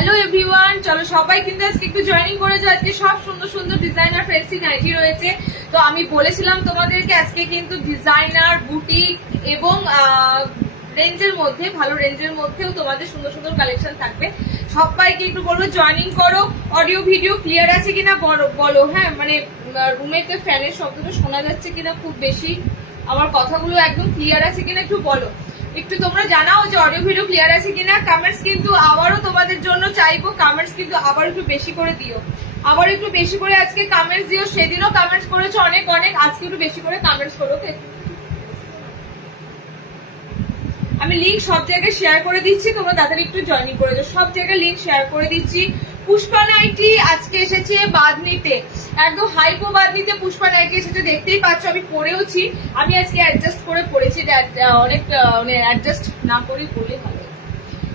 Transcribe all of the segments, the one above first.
Hello everyone, চলো সবাই কিন্তু আজকে একটু জয়েনিং করে যাও। আজকে সব সুন্দর সুন্দর ডিজাইনার ফ্যান্সি নাইটি রয়েছে। তো আমি বলেছিলাম তোমাদেরকে আজকে কিন্তু ডিজাইনার বুটিক এবং রেঞ্জের মধ্যে, ভালো রেঞ্জের মধ্যেও তোমাদের সুন্দর সুন্দর কালেকশন থাকবে। সবাইকে একটু বলবো জয়েনিং করো। অডিও ভিডিও ক্লিয়ার আছে কিনা বলো। হ্যাঁ, মানে রুমেতে ফ্যানের শব্দটা শোনা যাচ্ছে কিনা খুব বেশি, আমার কথাগুলো একদম ক্লিয়ার আছে কিনা একটু বলো। একটু তোমরা জানাও যে অডিও ভিডিও ক্লিয়ার আছে কিনা। কমেন্টস কিন্তু আবারও তোমাদের জন্য চাইবো, কমেন্টস কিন্তু আবার একটু বেশি করে দিও, আবার একটু বেশি করে আজকে কমেন্টস দিও। সেদিনও কমেন্টস করেছো অনেক অনেক, আজকে একটু বেশি করে কমেন্টস করো। ওকে, আমি লিঙ্ক সব জায়গায় শেয়ার করে দিচ্ছি, তোমরা তাড়াতাড়ি একটু জয়েনিং করে দাও। সব জায়গায় লিঙ্ক শেয়ার করে দিচ্ছি। পুষ্পা নাইটি আজকে এসেছে বাদনিতে, একদম হাইপো বাদনিতে পুষ্পা নাইটি এসেছে, দেখতেই পাচ্ছ। আমি পরেওছি, আমি আজকে অ্যাডজাস্ট করে পরেছি, অনেক মানে অ্যাডজাস্ট না করে পরলে ভালো,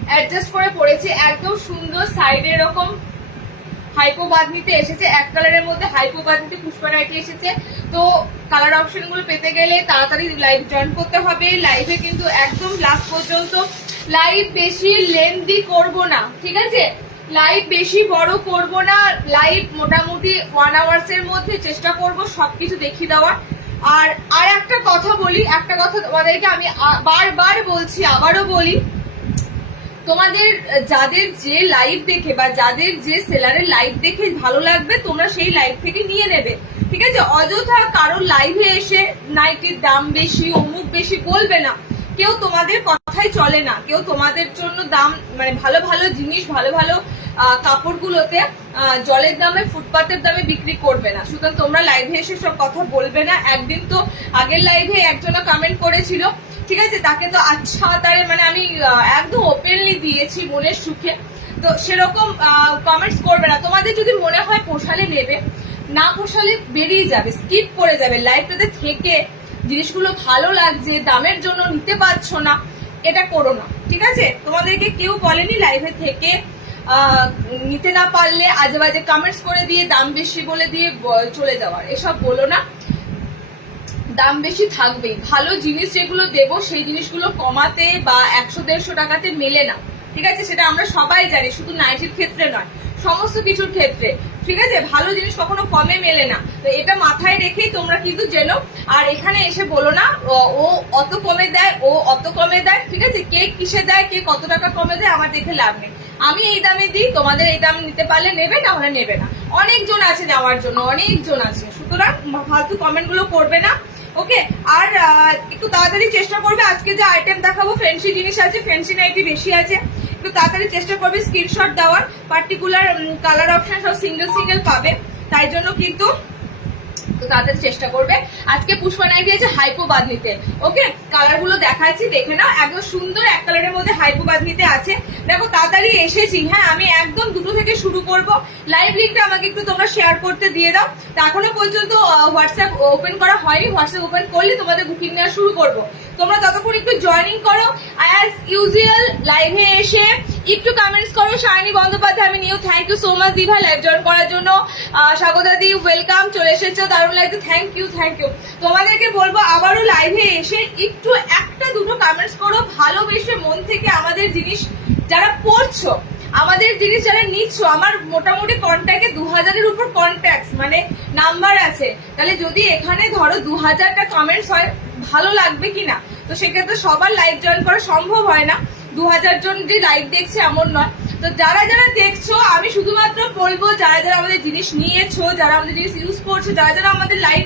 অ্যাডজাস্ট করে পরেছি। একদম সুন্দর সাইডে এরকম হাইপো বাদনিতে এসেছে, এক কালারের মধ্যে হাইপো বাদনিতে পুষ্পা নাইটি এসেছে। তো কালার অপশন গুলো পেতে গেলে তাড়াতাড়ি লাইভ জয়েন করতে হবে। লাইভে কিন্তু একদম লাস্ট পর্যন্ত, লাইভ বেশি লেন্দি করব না, ঠিক আছে? লাইভ বেশি বড় করব না, লাইভ মোটামুটি 1 আওয়ার্স এর মধ্যে চেষ্টা করব সবকিছু দেখিয়ে দেওয়ার। আর একটা কথা বলি, একটা কথা তোমাদেরকে আমি বারবার বলছি, আবারও বলি, তোমাদের যাদের যে লাইভ দেখে বা যাদের যে সেলারের লাইভ দেখে ভালো লাগবে, তোমরা সেই লাইভ থেকে নিয়ে নেবে, ঠিক আছে? অযথা কারোর লাইভে এসে নাইটির দাম বেশি, অমুক বেশি বলবে না। কেউ তোমাদের কথাই চলে না, কেউ তোমাদের জন্য দাম মানে ভালো ভালো জিনিস, ভালো ভালো কাপড়গুলোতে জলের দামে, ফুটপাতের দামে বিক্রি করবে না। সুতরাং তোমরা লাইভে এসে সব কথা বলবে না। একদিন তো আগের লাইভে একজনা কমেন্ট করেছিল, ঠিক আছে, তাকে তো আচ্ছা তারে মানে আমি একদম ওপেনলি দিয়েছি মনের সুখে। তো সেরকম কমেন্টস করবে না। তোমাদের যদি মনে হয় পোষালে নেবে, না পোষালে বেরিয়ে যাবে, স্কিপ করে যাবে। লাইভটাতে থেকে জিনিসগুলো ভালো লাগছে, দামের জন্য নিতে পারছো না, এটা করো না, ঠিক আছে? তোমাদেরকে কেউ বলেনি লাইভে থেকে নিতে না পারলে আজে বাজে কমেন্টস করে দিয়ে দাম বেশি বলে দিয়ে চলে যাওয়ার, এসব বলো না। দাম বেশি থাকবেই, ভালো জিনিস যেগুলো দেবো সেই জিনিসগুলো কমাতে বা 100-150 টাকাতে মেলে না, ঠিক আছে? সেটা আমরা সবাই জানি, শুধু নাইটির ক্ষেত্রে নয়, সমস্ত কিছুর ক্ষেত্রে, ঠিক আছে? ভালো জিনিস কখনো কমে মেলে না। তো এটা মাথায় রেখেই তোমরা কিন্তু জেনো। আর এখানে এসে বলো না ও অত কমে দেয়, ও অত কমে দেয়, ঠিক আছে? কে কিসে দেয়, কে কত টাকা কমে দেয়, আমার দেখে লাভ নেই। আমি এই দামে দিই, তোমাদের এই দাম নিতে পারলে নেবে, না হলে নেবে না। অনেকজন আছে নেওয়ার জন্য, অনেকজন আছে, সুতরাং ফালতু কমেন্ট গুলো করবে না, ওকে? আর একটু তাড়াতাড়ি চেষ্টা করবে, আজকে যে আইটেম দেখাবো ফ্যান্সি জিনিস আছে, ফ্যান্সি নাইটি বেশি আছে, একটু তাড়াতাড়ি চেষ্টা করবে স্ক্রিনশট দেওয়ার। পার্টিকুলার কালার অপশন সব সিঙ্গেল সিঙ্গেল পাবে, তাই জন্য কিন্তু তাড়াতাড়ি চেষ্টা করবে। আজকে পুষ্পা নাইটি আছে হাইপো বাদনিতে, ওকে? কালার গুলো দেখাচ্ছি, দেখে নাও। একদম সুন্দর এক কালারের মধ্যে হাইপো বাদনিতে আছে। দেখো তাড়াতাড়ি এসেছি, হ্যাঁ, আমি একদম 2 থেকে শুরু করব। লাইভ লিঙ্কটা আমাকে একটু তোমরা শেয়ার করতে দিয়ে দাও। তা এখনো পর্যন্ত হোয়াটসঅ্যাপ ওপেন করা হয়নি, হোয়াটসঅ্যাপ ওপেন করলে তোমাদের বুকিং নেওয়া শুরু করব। তোমরা ততক্ষণ একটু জয়েনিং করো। অ্যাজ ইউজুয়াল লাইভে এসে একটু কমেন্টস করো। শাইনি বন্দ্যোপাধ্যায়, আমি new, thank you so much দি ভাই লাইভ জয়েন করার জন্য। স্বাগতা দি ওয়েলকাম, চলে এসেছো, দারুণ লাগছে, থ্যাংক ইউ থ্যাংক ইউ। তোমাদেরকে বলবো আবারও লাইভে এসে একটু 1-2 কমেন্টস করো, ভালোবেসে মন থেকে আমাদের জিনিস যারা পড়ছো, আমাদের জিনিস যারা নিচ্ছ। আমার মোটামুটি কন্ট্যাক্টে 2000-এর উপর কন্ট্যাক্ট মানে নাম্বার আছে। তাহলে যদি এখানে ধরো 2000টা কমেন্টস হয়, ভালো লাগবে কিনা? তো সেক্ষেত্রে সবার লাইভ জয়েন করা সম্ভব হয় না, 2000 জন যে লাইভ দেখছে এমন নয়। তো যারা যারা দেখছো, আমি শুধুমাত্র বলবো যারা যারা আমাদের জিনিস নিয়েছো, যারা আমাদের জিনিস ইউজ করছো, যারা যারা আমাদের লাইভ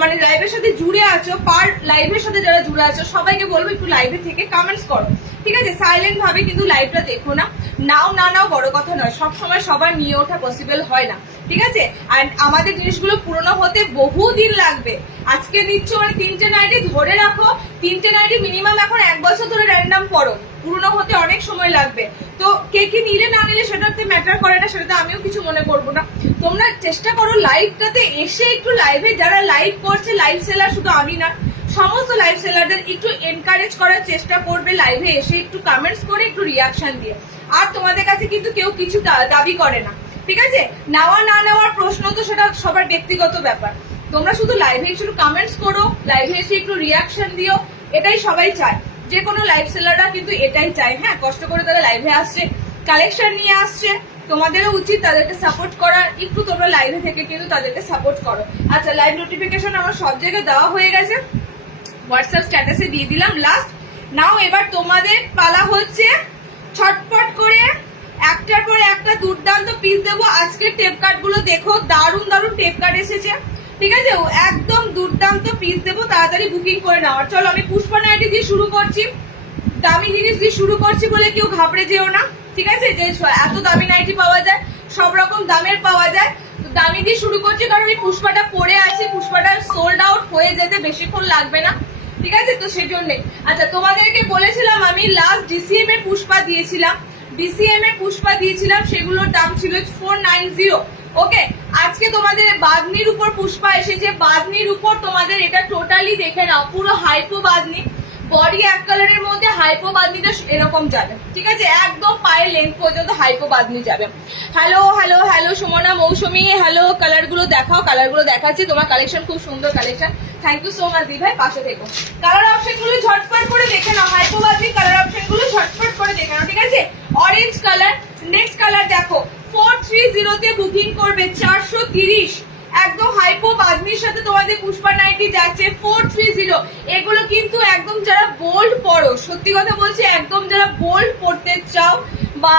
মানে লাইভের সাথে জুড়ে আছো, পার লাইভের সাথে যারা জুড়ে আছো, সবাইকে বলবো একটু লাইভে থেকে কমেন্টস করো, ঠিক আছে? সাইলেন্ট ভাবে কিন্তু লাইভটা দেখো না। নাও না নাও বড় কথা নয়, সব সময় সবার নিয়ে ওঠা পসিবল হয় না, ঠিক আছে? আর আমাদের জিনিসগুলো পুরনো হতে বহুদিন লাগবে। আজকে নিচ্ছ মানে 3টে নাইটি ধরে রাখো, 3টে নাইটি মিনিমাম এখন 1 বছর ধরে র্যান্ডাম পড়ো, পুরনো হতে অনেক সময় লাগবে। তো কে কি নিলে না নিলে সেটাতে ম্যাটার করে না, সেটাতে আমিও কিছু মনে করবো না। তোমরা চেষ্টা করো লাইভটাতে এসে একটু লাইভে, যারা লাইভ করছে, লাইভ সেলার শুধু আমি না, সমস্ত লাইভ সেলারদের একটু এনকারেজ করার চেষ্টা করবে, লাইভে এসে একটু কমেন্টস করে একটু রিয়াকশন দিয়ে। আর তোমাদের কাছে কিন্তু কেউ কিছু দাবি করে না, ঠিক আছে? নেওয়া না নেওয়ার প্রশ্ন তো সেটা সবার ব্যক্তিগত ব্যাপার। তোমরা শুধু লাইভে একটু কমেন্টস করো, লাইভে এসে একটু রিয়াকশন দিও, এটাই সবাই চায়। যে কোনো লাইভ সেলাররা কিন্তু এটাই চায়, হ্যাঁ, কষ্ট করে তারা লাইভে আসছে, কালেকশন নিয়ে আসছে, তোমাদেরও উচিত তাদেরকে সাপোর্ট করার। একটু তোমরা লাইভে থেকে কিন্তু তাদেরকে সাপোর্ট করো। আচ্ছা, লাইভ নোটিফিকেশন আমার সব জায়গায় দেওয়া হয়ে গেছে, হোয়াটসঅ্যাপ স্ট্যাটাসে দিয়ে দিলাম লাস্ট। নাও এবার তোমাদের পালা হচ্ছে ছটপট করে একটার পর একটা দুর্দান্ত পিস দেবো। আজকের টেপ কার্ড গুলো দেখো, দারুণ দারুণ টেপ কার্ড এসেছে, ঠিক আছে? একদম দুর্দান্ত পিস দেবো, তাড়াতাড়ি বুকিং করে নেওয়ার। চলো আমি পুষ্পা নাইটি দিয়ে শুরু করছি, দামি জিনিস দিয়ে শুরু করছি বলে কেউ ঘাবড়ে যেও না, ঠিক আছে? যে এত দামি নাইটি পাওয়া যায়, সব রকম দামের পাওয়া যায়, তো দামি দিয়ে শুরু করছি কারণ এই পুষ্পাটা পরে আছে, পুষ্পাটা সোল্ড আউট হয়ে যেতে বেশিক্ষণ লাগবে না, ঠিক আছে? তো সেজন্যই। আচ্ছা, তোমাদেরকে বলেছিলাম আমি লাস্ট ডিসিএম এর পুষ্পা দিয়েছিলাম, সেগুলোর দাম ছিল 490। ওকে, আজকে তোমাদের বাদনির উপর পুষ্পা এসেছে, বাদনির উপর তোমাদের এটা টোটালি দেখে নাও, পুরো হাইপো বাদনি, বডি এক কালারের মধ্যে হাইপো বাদনিটা এরকম যাবে, ঠিক আছে? একদম পায়ের লেন্থ পর্যন্ত হাইপো বাদনি যাবে। Hello hello hello Sumana, Mousumi, hello. Colour গুলো দেখাও, কালার গুলো দেখাচ্ছি, তোমার কালেকশন খুব সুন্দর collection, thank you so much দি ভাই, পাশে থেকো। কালার অপশন গুলো ঝটপট করে দেখে নাও, হাইপো বাদনি কালার অপশন গুলো ঝটপট করে দেখে নাও, ঠিক আছে? অরেঞ্জ কালার, নেক্সট কালার দেখো, 430 তে বুকিং করবে 430, একদম হাইপো বাদনির সাথে তোমাদের পুষ্পা নাইটি যাচ্ছে 430। এগুলো কিন্তু একদম যারা বোল্ড পরো, সত্যি কথা বলছি, একদম যারা বোল্ড পরতে চাও বা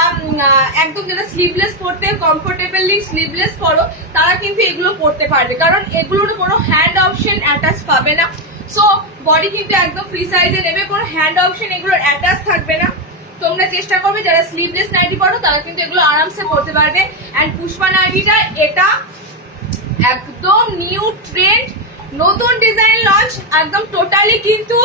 একদম যারা স্লিভলেস পরতে কমফোর্টেবলি স্লিভলেস পরো, তারা কিন্তু এগুলো পরতে পারবে, কারণ এগুলোর কোনো হ্যান্ড অপশন অ্যাটাচ পাবে না। সো বডি কিন্তু একদম ফ্রি সাইজে নেবে, কোনো হ্যান্ড অপশন এগুলোর অ্যাটাচ থাকবে না। তোমরা চেষ্টা করবে যারা স্লিভলেস নাইটি পরো তারা কিন্তু এগুলো আরামসে পরতে পারবে। অ্যান্ড পুষ্পা নাইটিটা এটা একদম নিউ ট্রেন্ড, নতুন ডিজাইন লঞ্চ, একদম টোটালি কিন্তু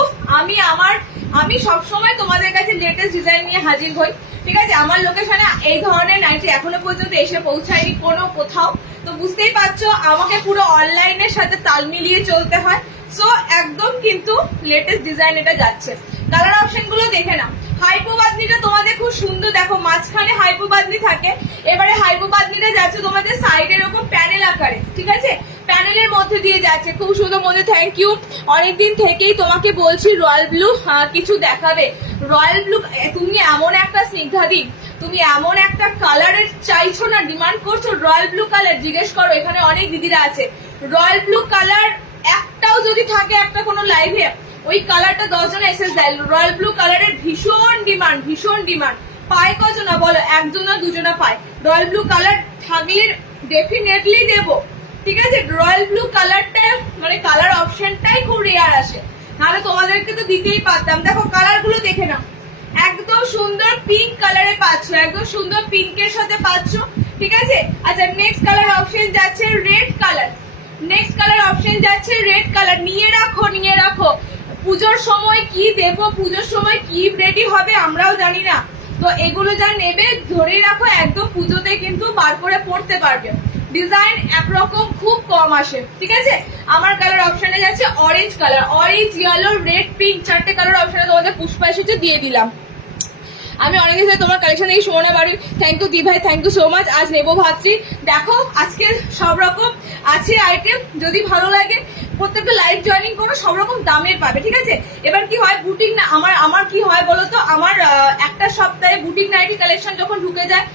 আমি সবসময় তোমাদের কাছে লেটেস্ট ডিজাইন নিয়ে হাজির হই, ঠিক আছে? আমার লোকেশনে এই ধরনের নাইটি এখনো পর্যন্ত এসে পৌঁছায়নি কোনো কোথাও, তো বুঝতেই পারছো আমাকে পুরো অনলাইনের সাথে তাল মিলিয়ে চলতে হয়। সো একদম কিন্তু লেটেস্ট ডিজাইন এটা যাচ্ছে। কালার অপশন গুলো দেখে নাও। হাইপো বাদনিটা তোমাদের খুব সুন্দর, দেখো মাঝখানে হাইপো বাদনি থাকে, এবারে হাইপো বাদনিটা যাচ্ছে তোমাদের সাইডে এরকম প্যানেল আকারে, ঠিক আছে? প্যানেলের মধ্যে দিয়ে যাচ্ছে, খুব সুন্দর মধ্যে। থ্যাংক ইউ, অনেকদিন থেকেই তোমাকে বলছি রয়্যাল ব্লু কিছু দেখাবে। রয়্যাল ব্লু, তুমি এমন একটা স্নিগ্ধাদি, তুমি এমন একটা কালারের চাইছো না, ডিমান্ড করছো রয়্যাল ব্লু কালার, জিজ্ঞেস করো, এখানে অনেক দিদিরা আছে। রয়্যাল ব্লু কালার একটাও যদি থাকে একটা কোনো লাইভে, ওই কালারটা 10 জন এসএস দেয়। রয়্যাল ব্লু কালারের ভীষণ ডিমান্ড, ভীষণ ডিমান্ড। পায় কজনা বলো? একজনা দুজনা পায়। রয়্যাল ব্লু কালার থাকলে ডেফিনেটলি দেবো, ঠিক আছে? রয়্যাল ব্লু কালারটা মানে কালার অপশনটাই খুব রেয়ার আসে, নাহলে তোমাদেরকে তো দিতেই পারতাম। দেখো কালার গুলো দেখে নাও, একদম সুন্দর পিঙ্ক কালারে পাচ্ছ, একদম সুন্দর পিঙ্কের সাথে পাচ্ছ, ঠিক আছে? আচ্ছা, নেক্সট কালার অপশন যাচ্ছে red colour, next colour option যাচ্ছে রেড কালার। নিয়ে রাখো, নিয়ে রাখো, পুজোর সময় কি দেবো, পুজোর সময় কি রেডি হবে আমরাও জানি না, তো এগুলো যা নেবে ধরে রাখো, একদম পুজোতে কিন্তু বার করে পড়তে পারবে। ডিজাইন একরকম খুব কম আসে, ঠিক আছে? আমার কালার অপশনে যাচ্ছে orange colour, orange, yellow, red, pink, চারটে কালার অপশনে তোমাদের পুষ্পা এসেছে, দিয়ে দিলাম। আমি অনেক কিছু তোমার কালেকশন এই সুমনা বাড়ি, থ্যাংক ইউ দি ভাই, থ্যাংক ইউ সো মাচ। আজ নেবো ভাবছি, দেখো আজকে সব রকম আছে আইটেম, যদি ভালো লাগে প্রত্যেকটা লাইভ জয়েনিং করো, সব রকম দামের পাবে, ঠিক আছে? এবার কি হয়, বুটিক না আমার কি হয় বলো তো, আমার একটা সপ্তাহে বুটিক নাইটি কালেকশন যখন ঢুকে যায়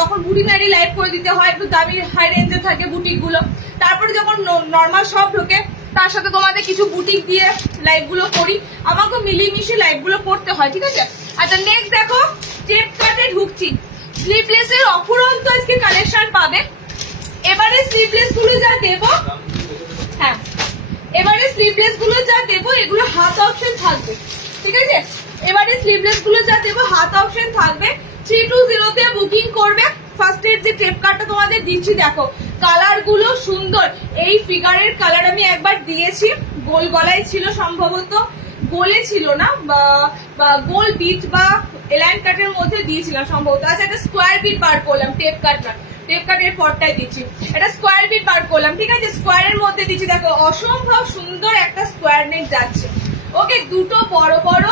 তখন বুটিক নাইটি লাইভ করে দিতে হয়, একটু দামি হাই রেঞ্জে থাকে বুটিক গুলো। তারপরে যখন নর্মাল সব ঢোকে তার সাথে তোমাদের কিছু বুটিক দিয়ে লাইভ গুলো করি, আমাকে মিলিয়ে মিশিয়ে লাইভ গুলো করতে হয়, ঠিক আছে? আচ্ছা, নেক্সট দেখো টেপ কাটে ঢুকছি, স্লিভলেস এর অফুরন্ত আজকে কালেকশন পাবে। এবারে স্লিভলেস গুলো যা দেবো, হ্যাঁ এবারে স্লিভলেস গুলো যা দেবো এগুলো হাত অপশন থাকবে, ঠিক আছে? এবারে স্লিভলেস গুলো যা দেবো হাত অপশন থাকবে। 320 তে বুকিং করবে। ফার্স্ট এর যে টেপ কাটটা তোমাদের দিচ্ছি, দেখো কালার গুলো সুন্দর। এই ফিগারের কালার আমি একবার দিয়েছি, গোল গলায় ছিল সম্ভবত, গোলে ছিল না, বা গোল বিট বা এলাইন কাটের মধ্যে দিয়েছিলাম সম্ভবত। আচ্ছা, একটা স্কোয়ার বিট বার করলাম, টেপ কাটটা, টেপ কাটের পরটাই দিচ্ছি, এটা স্কোয়ার বিট বার করলাম, ঠিক আছে? স্কোয়ারের মধ্যে দিচ্ছি, দেখো অসম্ভব সুন্দর একটা স্কোয়ার নেক যাচ্ছে। ওকে, দুটো বড় বড়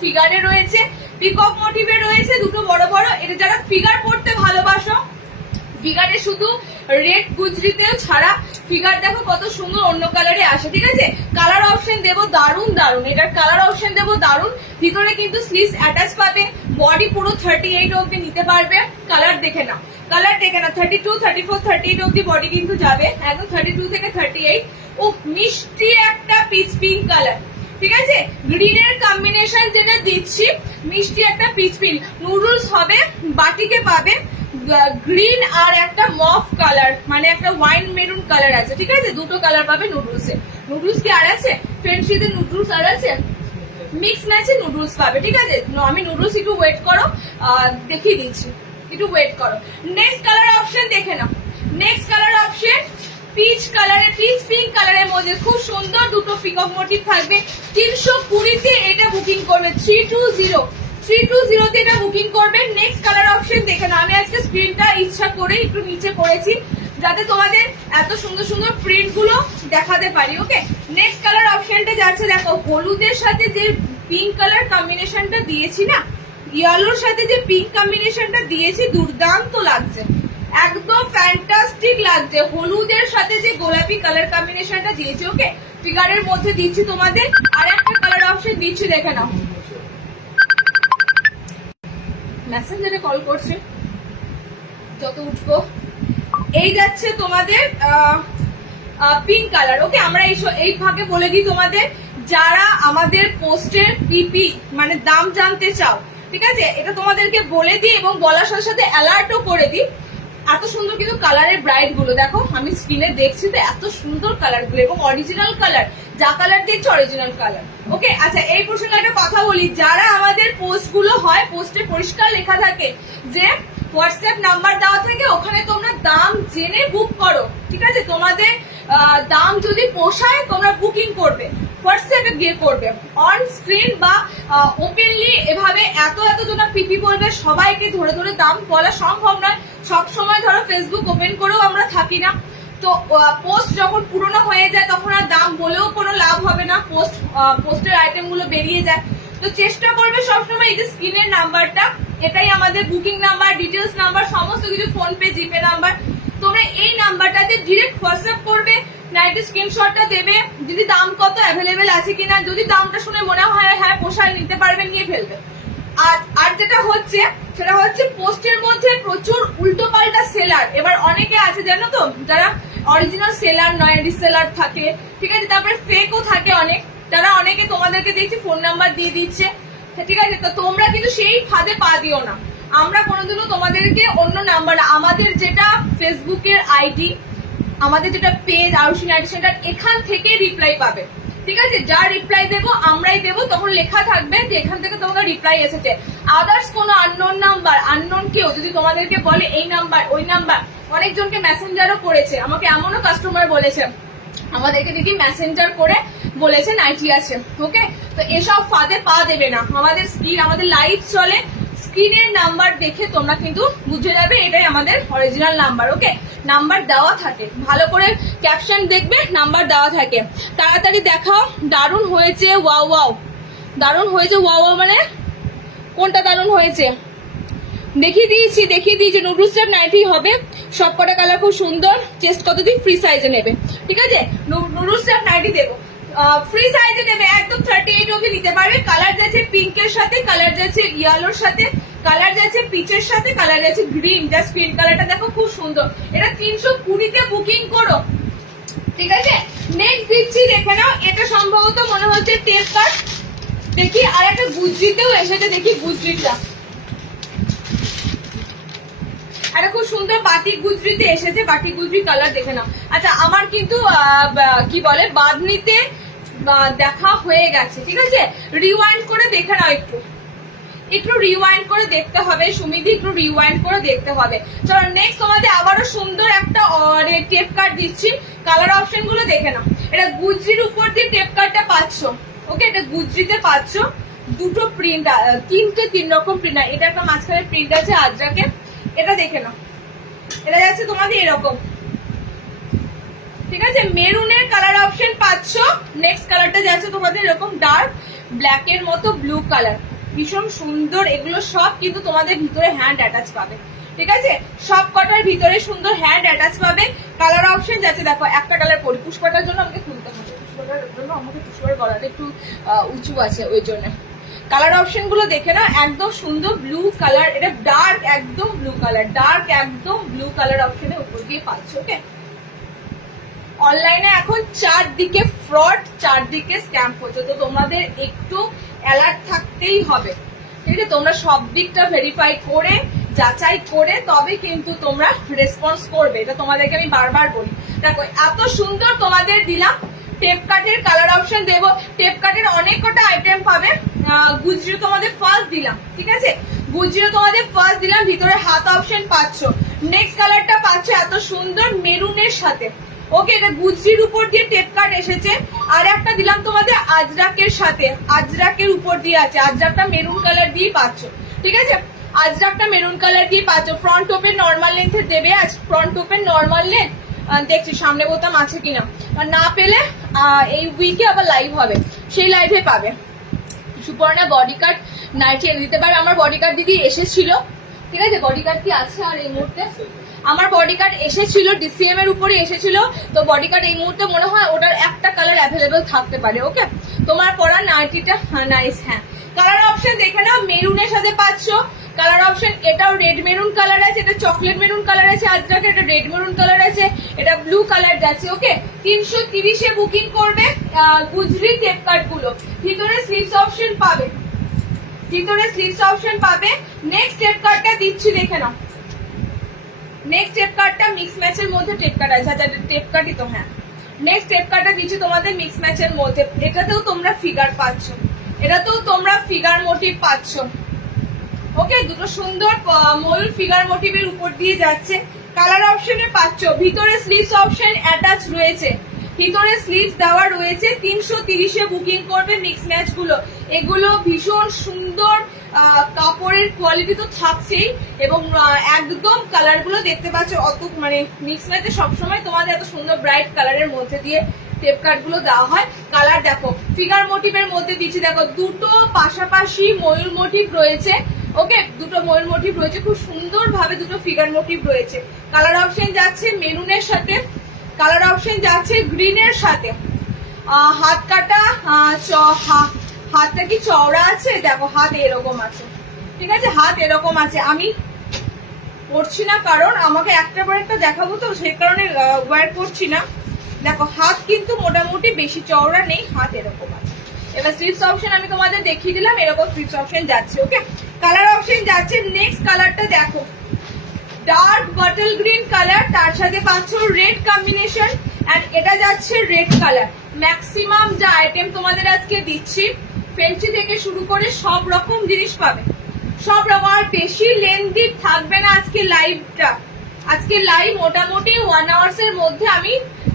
ফিগারে রয়েছে, পিকক মোটিভে রয়েছে দুটো বড় বড়। এটা যারা ফিগার পড়তে ভালোবাসো, ফিগারে শুধু রেড গুজরিতেও ছাড়া ফিগার দেখো কত সুন্দর অন্য কালারে আসে, ঠিক আছে। কালার অপশন দেবো দারুন দারুন, এটার কালার অপশন দেবো দারুন। ভিতরে কিন্তু স্লিভস অ্যাটাচ পাবে, বডি পুরো 38 অব্দি নিতে পারবে। কালার দেখে নাও, কালার দেখে নাও, 32, 34, 38 অব্দি বডি কিন্তু যাবে, একদম 32 থেকে 38। ও মিষ্টি একটা পিচ পিঙ্ক কালার, ঠিক আছে। গ্রিনের কম্বিনেশন যেটা দিচ্ছি, মিষ্টি একটা পিচ পিঙ্ক, নুডলস হবে, বাটিকে পাবে গ্রিন আর একটা মফ কালার, মানে একটা ওয়াইন মেরুন কালার আছে, ঠিক আছে। দুটো কালার পাবে নুডলসে। নুডলস কি আর আছে ফ্রেন্ডশিপের নুডলস আর আছে, মিক্স ম্যাচে নুডলস পাবে, ঠিক আছে। আমি নুডলস একটু ওয়েট করো, দেখিয়ে দিচ্ছি, একটু ওয়েট করো। নেক্সট কালার অপশন দেখে নাও, নেক্সট কালার অপশন পিচ কালারে, পিচ পিঙ্ক কালারের মধ্যে খুব সুন্দর দুটো পিকক মোটিভ থাকবে। 320-তে এটা বুকিং করবে, 320-তে এটা বুকিং করবে। নেক্সট কালার অপশন দেখে নাও, আমি আজকে স্ক্রিনটা ইচ্ছা করে একটু নিচে করেছি যাতে তোমাদের এত সুন্দর সুন্দর প্রিন্ট গুলো দেখাতে পারি, ওকে। নেক্সট কালার অপশনটা যাচ্ছে, দেখো হলুদের সাথে যে পিঙ্ক কালার কম্বিনেশনটা দিয়েছি না, ইয়েলোর সাথে যে পিঙ্ক কম্বিনেশনটা দিয়েছি, দুর্দান্ত লাগছে, একদম ফ্যান্টাস্টিক লাগছে। হলুদের সাথে যে গোলাপি কালার কম্বিনেশনটা দিয়েছি, ওকে। ফিগারের মধ্যে দিচ্ছি তোমাদের আর একটা কালার অপশন দিচ্ছি, দেখে নাও। মেসেঞ্জারে কল করছে, যত উঠবো। এই যাচ্ছে তোমাদের পিঙ্ক কালার, ওকে। আমরা এই ভাগে বলে দিই তোমাদের, যারা আমাদের পোস্টের পিপি মানে দাম জানতে চাও, ঠিক আছে, এটা তোমাদেরকে বলে দিই এবং বলার সাথে সাথে অ্যালার্টও করে দিই। এত সুন্দর কিন্তু কালারের ব্রাইট গুলো দেখো, আমি স্ক্রিনে দেখছি তো এত সুন্দর কালার গুলো এবং অরিজিনাল কালার, যা কালার দেখছি অরিজিনাল কালার, ওকে। আচ্ছা, এই প্রসঙ্গে একটা কথা বলি, যারা আমাদের পোস্ট গুলো হয়, পোস্টে পরিষ্কার লেখা থাকে যে হোয়াটসঅ্যাপ নাম্বার দেওয়া থাকে, ওখানে তোমরা দাম জেনে বুক করো, ঠিক আছে। তোমাদের দাম যদি পোষায় তোমরা বুকিং করবে, হোয়াটসঅ্যাপে গিয়ে করবে। অন স্ক্রিন বা ওপেনলি এভাবে এত জনা পিপি বলবে, সবাইকে ধরে ধরে দাম বলা সম্ভব নয়। সবসময় ধরো ফেসবুক ওপেন করেও আমরা থাকি না, তো পোস্ট যখন পুরনো হয়ে যায় তখন আর দাম বলেও কোনো লাভ হবে না, পোস্টের আইটেম গুলো বেরিয়ে যায়। তো চেষ্টা করবে সবসময় এই যে স্ক্রিনের নাম্বারটা, এটাই আমাদের বুকিং নাম্বার, ডিটেলস নাম্বার, সমস্ত কিছু, ফোন পে, জিপে নাম্বার। তোমরা এই নাম্বারটাতে ডিরেক্ট হোয়াটসঅ্যাপ করবে, নাইট স্ক্রিনশটটা দেবে, যদি দাম কত অ্যাভেলেবেল আছে কিনা, যদি দামটা শুনে মনে হয় হ্যাঁ পোষায়, নিতে পারবে, নিয়ে ফেলবে। আর যেটা হচ্ছে সেটা হচ্ছে পোস্টের মধ্যে প্রচুর উল্টো পাল্টা সেলার। এবার অনেকে আছে জানো তো, যারা অরিজিনাল সেলার নয়, রিসেলার থাকে, ঠিক আছে। তারপরে ফেকও থাকে অনেক, যারা অনেকে তোমাদেরকে দেখছি ফোন নাম্বার দিয়ে দিচ্ছে, ঠিক আছে। তো তোমরা কিন্তু সেই ফাঁদে পা দিও না। আমরা কোনোদিনও তোমাদেরকে অন্য নাম্বার, আমাদের যেটা ফেসবুকের আইডি, আমাদের যেটা পেজ আরুষি নাইটি সেন্টার, এখান থেকে রিপ্লাই পাবে, ঠিক আছে। যা রিপ্লাই দেবো আমরাই দেবো, তখন লেখা থাকবে যে এখান থেকে তোমাদের রিপ্লাই এসেছে। আদার্স কোনো আননোন নাম্বার, আননোন কেউ যদি তোমাদেরকে বলে এই নাম্বার ওই নাম্বার, অনেকজনকে মেসেঞ্জারও করেছে, আমাকে এমনও কাস্টমার বলেছে আমাদেরকে দিদি মেসেঞ্জার করে বলেছে নাইটি আছে, ওকে। তো এসব ফাঁদে পা দেবে না। আমাদের স্ক্রিন, আমাদের লাইভ চলে, স্ক্রিনের নাম্বার দেখে তোমরা কিন্তু বুঝে যাবে এটাই আমাদের অরিজিনাল নাম্বার, ওকে। নাম্বার দেওয়া থাকে, ভালো করে ক্যাপশন দেখবে, নাম্বার দেওয়া থাকে। তাড়াতাড়ি দেখাও, দারুণ হয়েছে, ওয়াও ওয়াও, দারুণ হয়েছে, ওয়াও ওয়াও মানে কোনটা দারুণ হয়েছে দেখিয়ে দিয়েছি। নুডলস স্টেপ নাইটি হবে, সবকটা কালার খুব সুন্দর। চেস্ট কত দিন ফ্রি সাইজে নেবে, ঠিক আছে। নুডলস স্টেপ নাইটি দেবো, ফ্রি সাইজে দেবে, একদম 38 অবধি নিতে পারবে। কালার যাচ্ছে পিঙ্কের সাথে, কালার যাচ্ছে ইয়েলোর সাথে, কালার যাচ্ছে পিচের সাথে, কালার যাচ্ছে গ্রিন। যা স্ক্রিন কালারটা দেখো খুব সুন্দর, এটা 320-তে বুকিং করো, ঠিক আছে। নেক্সট দিচ্ছি, দেখে নাও, এটা সম্ভবত মনে হচ্ছে টেপ কাট, দেখি। আর একটা গুজরিতেও এসেছে, দেখি গুজরিটা, একটা খুব সুন্দর বাটিক গুজরিতে এসেছে, বাটিক গুজরি কালার দেখে নাও। আচ্ছা, আমার কিন্তু কি বলে বাঁধনিতে দেখা হয়ে গেছে, ঠিক আছে। রিওয়াইন্ড করে দেখে নাও, একটু রিওয়াইন্ড করে দেখতে হবে সুমিদি, একটু রিওয়াইন্ড করে দেখতে হবে। চলো নেক্সট তোমাদের আবারও সুন্দর একটা টেপ কার্ড দিচ্ছি, কালার অপশন গুলো দেখে নাও। এটা গুজরির উপর দিয়ে টেপ কার্ডটা পাচ্ছ, ওকে। এটা গুজরিতে পাচ্ছ, দুটো প্রিন্ট, তিন রকম প্রিন্ট। এটা একটা মাঝখানে প্রিন্ট আছে আজরাকে, এটা দেখে নাও। এটা যাচ্ছে তোমাদের এরকম, ঠিক আছে। মেরুনের কালার অপশন পাচ্ছ। নেক্সট কালারটা যাচ্ছে তোমাদের এরকম ডার্ক ব্ল্যাক এর মতো ব্লু কালার, ভীষণ সুন্দর। এগুলো সব কিন্তু তোমাদের ভিতরে হ্যান্ড অ্যাটাচ পাবে, ঠিক আছে, সব কটার ভিতরে সুন্দর হ্যান্ড অ্যাটাচ পাবে। কালার অপশন যাচ্ছে, দেখো একটা কালার পরি, পুষ্পাটার জন্য আমাকে খুলতে হবে, পুষ্পাটার জন্য আমাকে পুষ্পার গলাটা একটু উঁচু আছে ওই জন্য। কালার অপশন গুলো দেখে না, একদম সুন্দর ব্লু কালার, এটা ডার্ক একদম ব্লু কালার, ডার্ক একদম ব্লু কালার অপশনে উপর দিয়ে পাচ্ছ। ওকে, অনলাইনে এখন চারদিকে ফ্রড, চারদিকে স্ক্যাম হচ্ছে, তো তোমাদের একটু অ্যালার্ট থাকতেই হবে। ঠিক আছে, তোমরা সব দিকটা ভেরিফাই করে যাচাই করে তবে কিন্তু তোমরা রেসপন্স করবে, এটা তোমাদেরকে আমি বারবার বলি। দেখো এত সুন্দর তোমাদের দিলাম, টেপ কাটের কালার অপশন দেবো, টেপ কাটের অনেক কটা আইটেম পাবে। গুজরি তোমাদের ফার্স্ট দিলাম, ঠিক আছে, গুজরি তোমাদের ফার্স্ট দিলাম, ভিতরে হাত অপশন পাচ্ছ। নেক্সট কালারটা পাচ্ছ এত সুন্দর মেরুনের সাথে। ওকে, এটা গুজরির উপর দিয়ে টেপ কাট এসেছে। আর একটা দিলাম তোমাদের আজরাকের সাথে, আজরাকের উপর দিয়ে আছে, আজরাকটা মেরুন কালার দিয়ে পাচ্ছ। ঠিক আছে, আজরাকটা মেরুন কালার দিয়ে পাচ্ছ। ফ্রন্ট ওপেন নর্মাল লেন্থে দেবে, আজ ফ্রন্ট ওপেন নর্মাল লেন্থ দেখছি সামনে বোতাম আছে কিনা, আর না পেলে এই উইকে আবার লাইভ হবে, সেই লাইভে পাবে। সুপর্ণা বডি কার্ড নাইটি দিতে পারে, আমার বডি কার্ড দিদি এসেছিল। ঠিক আছে, বডি কার্ড কি আছে আর এই মুহূর্তে আমার বডি কার্ড এসেছিল, ডিসিএম এর উপরে এসেছিল, তো বডি কার্ড এই মুহূর্তে মনে হয় ওটার একটা কালার অ্যাভেলেবেল থাকতে পারে। ওকে, তোমার পরা নাইটিটা নাইস। হ্যাঁ, কালার অপশন দেখে নাও, মেরুনের সাথে পাচ্ছ কালার অপশন। এটাও রেড মেরুন কালার আছে, এটা চকলেট মেরুন কালার আছে, আজরাকে এটা রেড মেরুন কালার আছে, এটা ব্লু কালার যাচ্ছে। ওকে, 330-এ বুকিং করবে গুজরি টেপ কাট গুলো। ভিতরে স্লিভস অপশন পাবে, ভিতরে স্লিভস অপশন পাবে। নেক্সট টেপ কাটটা দিচ্ছি, দেখে নাও। নেক্সট টেপ কাটটা মিক্স ম্যাচের মধ্যে টেপ কাট আছে, আচ্ছা টেপ কাটই তো। হ্যাঁ, নেক্সট টেপ কাটটা দিচ্ছি তোমাদের মিক্স ম্যাচের মধ্যে। এটাতেও তোমরা ফিগার পাচ্ছ, এটাতেও তোমরা ফিগার মোটিভ পাচ্ছ। ওকে, দুটো সুন্দর ময়ূর ফিগার মোটিভের উপর দিয়ে যাচ্ছে। কালার অপশনে পাচ্ছ, ভিতরে স্লিভস অপশন অ্যাটাচ রয়েছে, ভিতরে স্লিভস দেওয়া রয়েছে। 330-এ বুকিং করবে মিক্স ম্যাচ গুলো। এগুলো ভীষণ সুন্দর, কাপড়ের কোয়ালিটি তো থাকছেই, এবং একদম কালার গুলো দেখতে পাচ্ছ অত, মানে মিক্স ম্যাচে সবসময় তোমাদের এত সুন্দর ব্রাইট কালারের মধ্যে দিয়ে টেপ কাট গুলো দেওয়া হয়। কালার দেখো, ফিগার মোটিভের মধ্যে দিচ্ছি, দেখো দুটো পাশাপাশি ময়ূর মোটিভ রয়েছে। ওকে, দুটো ময়ূর মোটিভ রয়েছে, খুব সুন্দর ভাবে দুটো ফিগার মোটিভ রয়েছে। কালার অপশন যাচ্ছে মেরুনের সাথে, কালার অপশন যাচ্ছে গ্রিনের সাথে। হাত কাটা, হাতটা কি চওড়া আছে, দেখো হাত এরকম আছে। ঠিক আছে, হাত এরকম আছে, আমি পরছি না কারণ আমাকে একটার পর একটা দেখাবো, তো সেই কারণে ওয়্যার করছি না। দেখো হাত কিন্তু মোটামুটি বেশি চওড়া নেই, হাত এরকম আছে। এবার স্লিভস অপশন আমি তোমাদের দেখিয়ে দিলাম, এরকম স্লিভস অপশন যাচ্ছে। ওকে, কালার অপশন যাচ্ছে। নেক্সট কালারটা দেখো, ডার্ক বটল গ্রিন কালার, তার সাথে পাচ্ছ রেড কম্বিনেশন, এন্ড এটা যাচ্ছে রেড কালার। ম্যাক্সিমাম যা আইটেম তোমাদের আজকে দিচ্ছি, ফেন্সি থেকে শুরু করে সব রকম জিনিস পাবে, সব রকম। আর বেশি লেন্থি থাকবে না আজকে লাইভটা, আজকে লাইভ মোটামুটি 1 আওয়ার্স এর মধ্যে আমি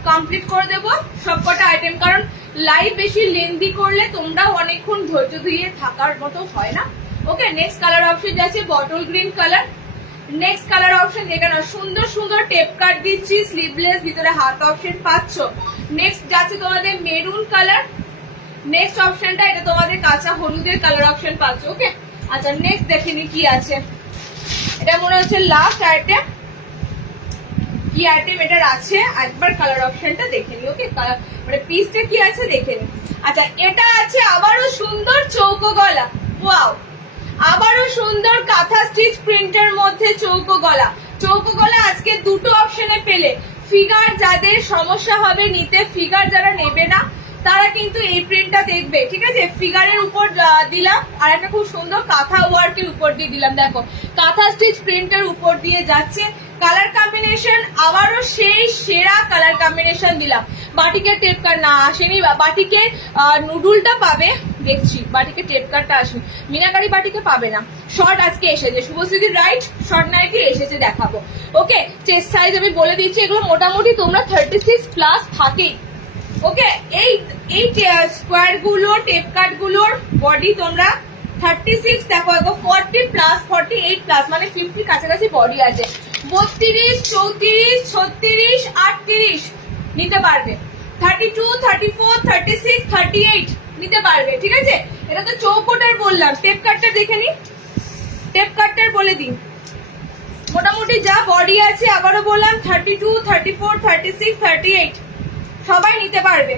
কমপ্লিট করে দেবো সবকটা আইটেম, কারণ লাইভ বেশি লেন্থি করলে তোমরা অনেকক্ষণ ধৈর্য ধরিয়ে থাকার মতো হয় না। ওকে, নেক্সট কালার অপশন যাচ্ছে bottle green colour. Next colour option দেখে নাও, সুন্দর সুন্দর টেপ কাট দিচ্ছি, স্লিভলেস, ভিতরে হাত অপশন পাচ্ছ। নেক্সট যাচ্ছে তোমাদের মেরুন কালার। নেক্সট অপশনটা এটা তোমাদের কাঁচা হলুদের কালার অপশন পাচ্ছ। ওকে, আচ্ছা নেক্সট দেখিনি কি আছে, এটা মনে হচ্ছে লাস্ট আইটেম। কি আইটেম এটার আছে, একবার কালার অপশনটা দেখে নি। ওকে, মানে পিসটা কি আছে দেখে নি। আচ্ছা, এটা আছে আবারও সুন্দর চৌকো গলা। ওয়াও, আবারও সুন্দর কাঁথা স্টিচ প্রিন্টের মধ্যে চৌকো গলা। চৌকো গলা আজকে দুটো অপশনে পেলে। ফিগার যাদের সমস্যা হবে নিতে, ফিগার যারা নেবে না তারা কিন্তু এই প্রিন্টটা দেখবে। ঠিক আছে, ফিগারের উপর দিলাম, আর একটা খুব সুন্দর কাঁথা ওয়ার্কের উপর দিয়ে দিলাম। দেখো কাঁথা স্টিচ প্রিন্টের উপর দিয়ে যাচ্ছে। কালার কম্বিনেশন আবারও সেই সেরা কালার কম্বিনেশন দিলাম। বাটিকের টেপ কাট না আসেনি, বাটিকের নুডুলটা পাবে, দেখছি বাটিকের টেপ কাটটা আসেনি, মিনাকারি বাটিকে পাবে না। শর্ট আজকে এসেছে, শুভশ্রী রাইট, শর্ট নাইটি এসেছে, দেখাবো। ওকে, চেস্ট সাইজ আমি বলে দিচ্ছি, এগুলো মোটামুটি তোমরা 36 প্লাস থাকেই। ওকে, এই স্কোয়ার গুলো টেপ কাট গুলোর বডি তোমরা 36, দেখো 40 প্লাস, 48 প্লাস, মানে 50 কাছাকাছি বডি আছে। 32, 34, 36, 38 নিতে পারবে। 32, 34, 36, 38 নিতে পারবে। ঠিক আছে, এটা তো চৌকোটার বললাম, টেপ কাটটা দেখে নি, টেপ কাটটার বলে দিন। মোটামুটি যা বডি আছে আবারও বললাম 32, 34, 36, 38 সবাই নিতে পারবে।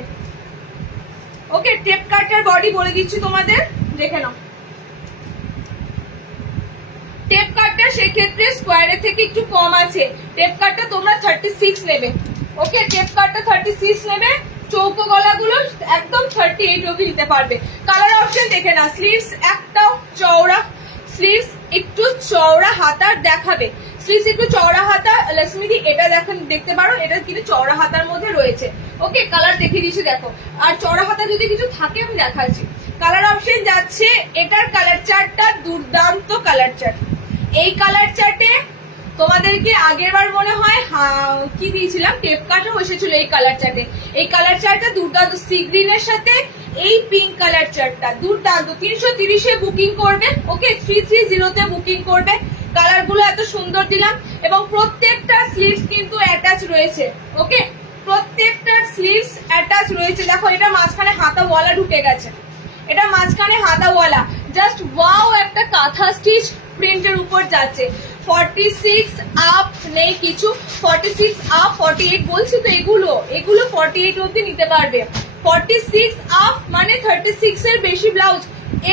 ওকে, টেপ কাটার বডি বলে দিচ্ছি তোমাদের, দেখে নাও। টেপ কাটটা সেক্ষেত্রে স্কোয়ারের থেকে একটু কম আছে, টেপ কাটটা তোমরা 36 নেবে। ওকে, টেপ কাটটা 36 নেবে, চৌকো গলাগুলো একদম 38 অবধি নিতে পারবে। কালার অপশন দেখে না, স্লিভস একটাও চওড়া, স্লিভস একটু চওড়া হাতার দেখাবে, স্লিভস একটু চওড়া হাতা। লক্ষ্মীদি এটা দেখতে পারো, এটা কিন্তু চওড়া হাতার মধ্যে রয়েছে। ওকে, কালার দেখিয়ে দিচ্ছি দেখো, আর চওড়া হাতা যদি কিছু থাকে আমি দেখাচ্ছি। কালার অপশন যাচ্ছে, এটার কালার চার্টটা দুর্দান্ত কালার চার্ট। এই কালার চার্টে তোমাদেরকে আগের বার মনে হয় কি দিয়েছিলাম, টেপ কাটও এসেছিল এই কালার চার্টে। এই কালার চার্টটা দুর্দান্ত, সি গ্রিনের সাথে এই পিঙ্ক কালার চার্টটা দুর্দান্ত। 330-এ বুকিং করবে। ওকে, 330-তে বুকিং করবে। কালার গুলো এত সুন্দর দিলাম, এবং প্রত্যেকটা স্লিভস কিন্তু অ্যাটাচ রয়েছে। ওকে, প্রত্যেকটার স্লিভস অ্যাটাচ রয়েছে। দেখো, এটা মাঝখানে হাতাওয়ালা ঢুকে গেছে, এটা মাঝখানে হাতাওয়ালা, জাস্ট ওয়াও, একটা কাঁথা স্টিচ প্রিন্টের উপর যাচ্ছে। 46 আপ নেই কিছু, 46 আপ, 48 বলছি তো, এগুলো 48 অবধি নিতে পারবে। 46 আপ মানে 36 এর বেশি ব্লাউজ,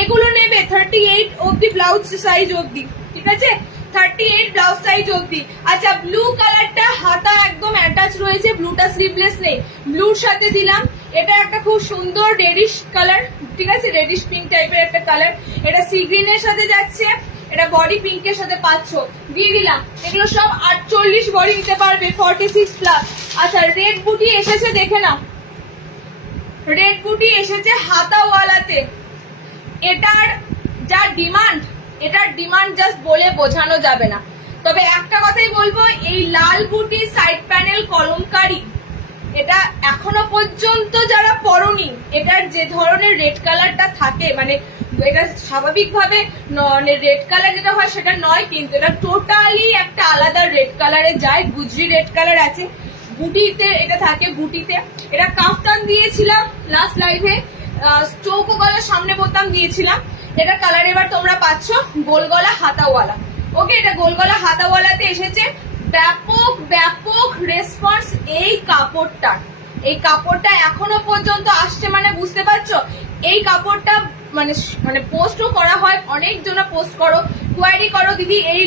এগুলো নেবে 38 অবধি ব্লাউজ সাইজ অবধি, ঠিক আছে, 38 ব্লাউজ সাইজ অবধি। আচ্ছা, ব্লু কালারটা হাতা একদম অ্যাটাচ রয়েছে, ব্লুটা স্লিভলেস নেই, ব্লুর সাথে দিলাম। এটা একটা খুব সুন্দর রেডিশ কালার, ঠিক আছে, রেডিশ পিঙ্ক টাইপের একটা কালার। এটা সি গ্রিনের সাথে যাচ্ছে, এটা বডি পিঙ্কের সাথে পাচ্ছ, দিয়ে দিলাম। এগুলো সব 48 বডি নিতে পারবে, 46 প্লাস। আচ্ছা, রেড বুটি এসেছে, দেখে নাও, রেড বুটি এসেছে হাতাওয়ালাতে। এটার যা ডিমান্ড, এটার ডিমান্ড জাস্ট বলে বোঝানো যাবে না। তবে একটা কথাই বলবো, এই লাল বুটি সাইড প্যানেল কলমকারি, এটা এখনো পর্যন্ত যারা পরনি, এটার যে ধরনের রেড কালারটা থাকে, মানে এটা স্বাভাবিকভাবে রেড কালার যেটা হয় সেটা নয়, কিন্তু এটা টোটালি একটা আলাদা রেড কালারে যায়। গুজরি রেড কালার আছে, বুটিতে এটা থাকে, বুটিতে। এটা কাফতান দিয়েছিলাম লাস্ট লাইভে, চৌকো গলা সামনে বোতাম দিয়েছিলাম। এটা কালার এবার তোমরা পাচ্ছ গোল গলা হাতাওয়ালা। ওকে, এটা গোল গলা হাতাওয়ালাতে এসেছে। ব্যাপক ব্যাপক রেসপন্স এই কাপড়টা, এই কাপড়টা এখনো পর্যন্ত আসছে, মানে বুঝতে পারছো। এই কাপড়টা মানে পোস্টও করা হয়, অনেক জনা পোস্ট করো, কোয়ারি করো, দিদি এই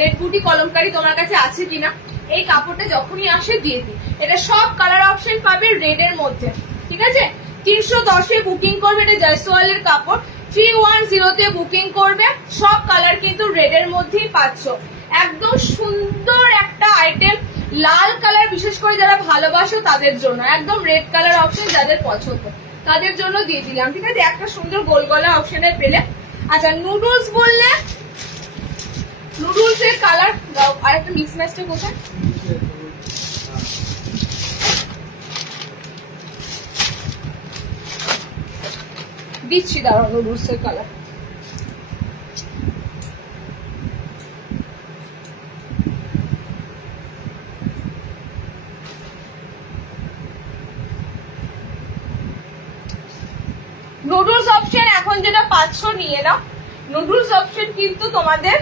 রেড বুটি কলমকারি তোমার কাছে আছে কিনা। এই কাপড়টা যখনই আসে দিয়ে দিই। এটা সব কালার অপশন পাবে রেড এর মধ্যে, ঠিক আছে। 310-এ বুকিং করবে, এটা জয়সওয়ালের কাপড়। 310-তে বুকিং করবে, সব কালার কিন্তু রেড এর মধ্যেই পাচ্ছ। একদম সুন্দর একটা আইটেম, লাল কালার বিশেষ করে যারা ভালোবাসো তাদের জন্য, একদম রেড কালার অপশন যাদের পছন্দ তাদের জন্য দিয়ে দিলাম, ঠিক আছে। একটা সুন্দর গোল গলা অপশনে পেলে। আচ্ছা, নুডলস বললে, নুডলস এর কালার আর একটা মিক্স ম্যাচটা কোথায়, দিচ্ছি, দাঁড়াও। নুডলস এর কালার নুডলস অপশন এখন যেটা পাচ্ছ নিয়ে নাও। নুডলস অপশন কিন্তু তোমাদের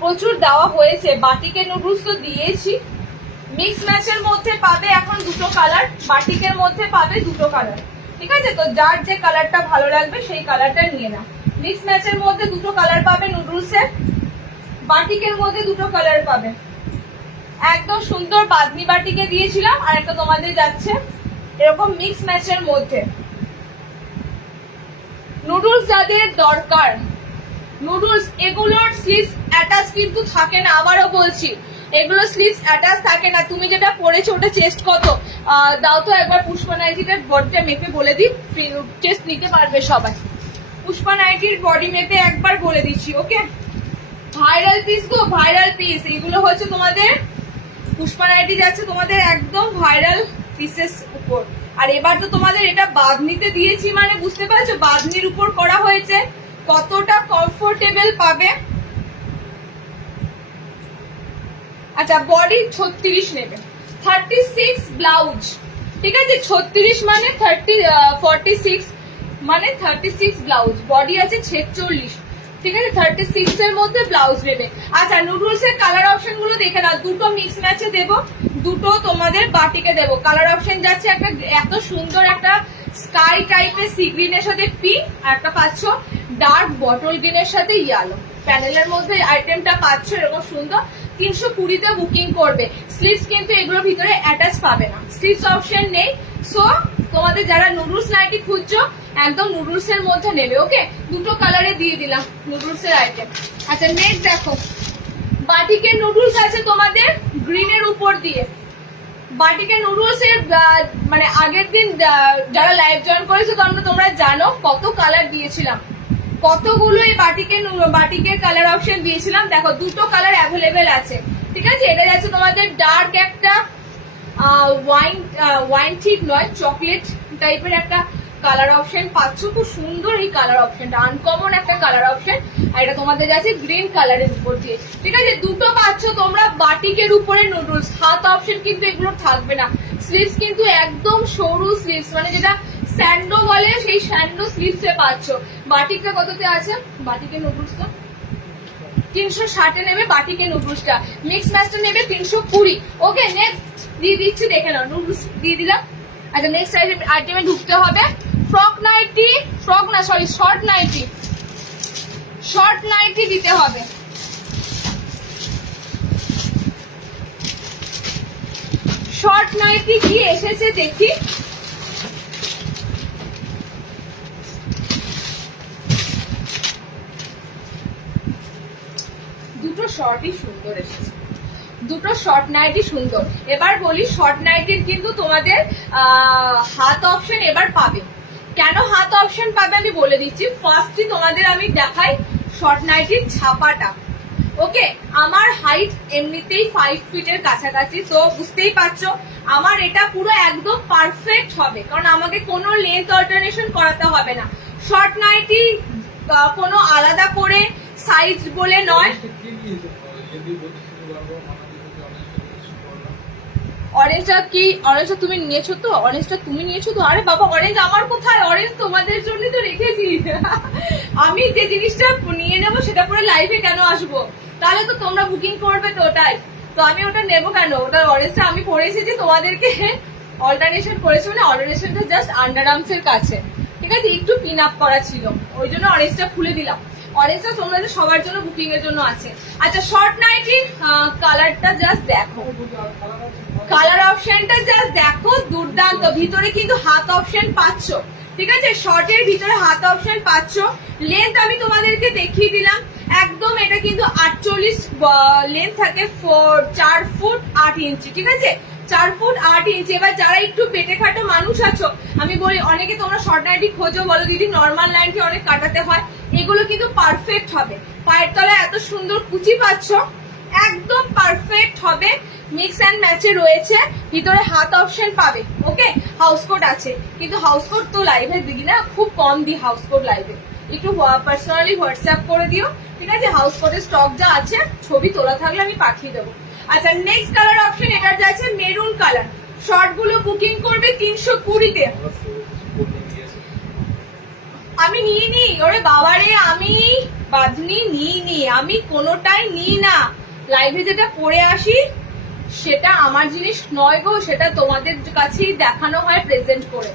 প্রচুর দেওয়া হয়েছে। বাটিকের নুডলস তো দিয়েছি, মিক্স ম্যাচের মধ্যে পাবে এখন দুটো কালার, বাটিকের মধ্যে পাবে দুটো কালার, ঠিক আছে। তো যার যে কালারটা ভালো লাগবে সেই কালারটা নিয়ে নাও। মিক্স ম্যাচের মধ্যে দুটো কালার পাবে নুডলসের, বাটিকের মধ্যে দুটো কালার পাবে। একদম সুন্দর বাদনি বাটিকে দিয়েছিলাম, আর একটা তোমাদের যাচ্ছে এরকম মিক্স ম্যাচের মধ্যে। নুডলস যাদের দরকার, নুডলস এগুলোর স্লিভস অ্যাটাচ কিন্তু থাকে না, আবারও বলছি, এগুলো স্লিভস অ্যাটাচ থাকে না। তুমি যেটা পরেছো ওটা চেস্ট কত দাও তো একবার, পুষ্পা নাইটিটার বডিটা মেপে বলে দিই, চেস্ট নিতে পারবে সবাই। পুষ্পা নাইটির বডি মেপে একবার বলে দিচ্ছি। ওকে, ভাইরাল পিস গো, ভাইরাল পিস। এগুলো হচ্ছে তোমাদের পুষ্পা নাইটি যাচ্ছে তোমাদের একদম ভাইরাল পিসেস উপর। আর এবার তো তোমাদের এটা বাঁধনিতে দিয়েছি, মানে বুঝতে পারছো বাঁধনির উপর করা হয়েছে, কতটা কমফোর্টেবল পাবে। আচ্ছা, বডি 36 নেবে, 36 ব্লাউজ, ঠিক আছে। 36 মানে 46 মানে 36 ব্লাউজ, বডি আছে 46, ঠিক আছে 36 এর মধ্যে ব্লাউজ নেবে। আচ্ছা নুডলস এর কালার অপশন গুলো দেখে নাও, দুটো মিক্স ম্যাচে দেবো, দুটো তোমাদের বাটিকে দেবো। কালার অপশন যাচ্ছে একটা এত সুন্দর একটা স্কাই টাইপের সি গ্রিনের সাথে পিঙ্ক, আর একটা পাচ্ছ ডার্ক বটল গ্রিনের সাথে ইয়েলো। প্যানেলের মধ্যে আইটেমটা পাচ্ছ এরকম সুন্দর। 320 তে বুকিং করবে। স্লিভস কিন্তু এগুলোর ভিতরে অ্যাটাচ পাবে না, স্লিভস অপশন নেই। সো তোমাদের যারা নুডলস নাইটি খুঁজছো একদম নুডলস এর মধ্যে নেবে। ওকে, দুটো কালারে দিয়ে দিলাম নুডলস এর আইটেম। আচ্ছা নেক্সট দেখো, বাটিকের নুডলস আছে তোমাদের গ্রিনের উপর দিয়ে। বাটিকের নুডলস এর মানে আগের দিন যারা লাইভ জয়েন করেছো তোমরা জানো কত কালার দিয়েছিলাম, কতগুলো এই বাটিকের কালার অপশন দিয়েছিলাম। দেখো দুটো কালার অ্যাভেলেবেল আছে, ঠিক আছে। এটা যাচ্ছে তোমাদের ডার্ক একটা ওয়াইন ঠিক নয়, চকলেট টাইপের একটা কালার অপশন পাচ্ছ। খুব সুন্দর এই কালার অপশনটা, আনকমন একটা কালার অপশন। আর এটা তোমাদের কাছে গ্রিন কালারের উপর দিয়ে, ঠিক আছে। দুটো পাচ্ছ তোমরা বাটিকের উপরে নুডলস। হাত অপশন কিন্তু এগুলো থাকবে না। স্লিভস কিন্তু একদম সরু স্লিভস, মানে যেটা স্যান্ডো বলে সেই স্যান্ডো স্লিভস এ পাচ্ছ। বাটিকটা কততে আছে? বাটিকের নুডলসটা 360 নেবে, বাটিকের নুডলসটা মিক্স ম্যাচটা নেবে 320। ওকে নেক্সট দিয়ে দিচ্ছি, দেখে নাও নুডলস দিয়ে দিলাম। আচ্ছা নেক্সট আইটেমে ঢুকতে হবে frock nightie, short nightie. Short nightie দিতে হবে। শর্ট নাইটি কি এসেছে দেখি। দুটো শর্টই সুন্দর এসেছে, দুটো শর্ট নাইটি সুন্দর। এবার বলি শর্ট নাইটির কিন্তু তোমাদের হাত অপশন এবার পাবে। কেন হাত অপশন পাবে আমি বলে দিচ্ছি। ফার্স্টই তোমাদের আমি দেখাই শর্ট নাইটির ছাপাটা। ওকে, আমার হাইট এমনিতেই 5 ফিটের কাছাকাছি, তো বুঝতেই পারছো আমার এটা পুরো একদম পারফেক্ট হবে, কারণ আমাকে কোনো লেন্থ অল্টারনেশন করাতে হবে না। শর্ট নাইটি কোনো আলাদা করে সাইজ বলে নয়। অরেঞ্জটা কি? অরেঞ্জটা তুমি নিয়েছো তো? অরেঞ্জটা তুমি নিয়েছো তো? আরে বাবা অরেঞ্জ আমার কোথায়? অরেঞ্জ তোমাদের জন্য তো রেখেছি। আমি যে জিনিসটা নিয়ে নেবো সেটা পরে লাইভে কেন আসবো? তাহলে তো তোমরা বুকিং করবে তো ওটাই, তো আমি ওটা নেবো কেন? ওটা অরেঞ্জটা আমি পরে এসেছি, তোমাদেরকে অল্টারনেশন করেছি, মানে অল্টারনেশনটা জাস্ট আন্ডার আর্মস এর কাছে, ঠিক আছে, একটু পিন আপ করা ছিল, ওই জন্য অরেঞ্জটা খুলে দিলাম। অরেঞ্জটা তোমাদের সবার জন্য বুকিং এর জন্য আছে। আচ্ছা শর্ট নাইটির কালারটা জাস্ট দেখো, কালার অপশনটা জাস্ট দেখো, দুর্দান্ত। ভিতরে কিন্তু হাত অপশন পাচ্ছ, ঠিক আছে, শর্টের ভিতরে হাত অপশন পাচ্ছ। লেন্থ আমি তোমাদেরকে দেখিয়ে দিলাম একদম, এটা কিন্তু 48 লেন্থ থাকে, 4 ফুট 8 ইঞ্চি, ঠিক আছে, 4 ফুট 8 ইঞ্চি। এবার যারা একটু পেটে খাটো মানুষ আছো, আমি বলি অনেকে তোমরা শর্ট নাইটি খোঁজো, বলো দিদি নর্মাল নাইটি অনেক কাটাতে হয়, এগুলো কিন্তু পারফেক্ট হবে। পায়ের তলায় এত সুন্দর কুচি পাচ্ছ, একদম পারফেক্ট হবে। মিক্স অ্যান্ড ম্যাচে রয়েছে, ভিতরে হাত অপশন পাবে। ওকে, হাউস কোড আছে, কিন্তু হাউস কোড তো লাইভে দিই না, খুব কম দিই হাউস কোড লাইভে, একটু পার্সোনালি হোয়াটসঅ্যাপ করে দিও, ঠিক আছে। হাউস কোডের স্টক যা আছে ছবি তোলা থাকলে আমি পাঠিয়ে দেবো। আচ্ছা নেক্সট কালার অপশন এটার যাচ্ছে মেরুন কালার। শর্ট গুলো বুকিং করবে 320-তে। আমি নিয়ে নি, ওরে বাবারে আমি বাজনি নিইনি, আমি কোনোটাই নিই না। লাইভে যেটা পরে আসি সেটা আমার জিনিস নয় গো, সেটা তোমাদের কাছেই দেখানো হয় প্রেজেন্ট করে,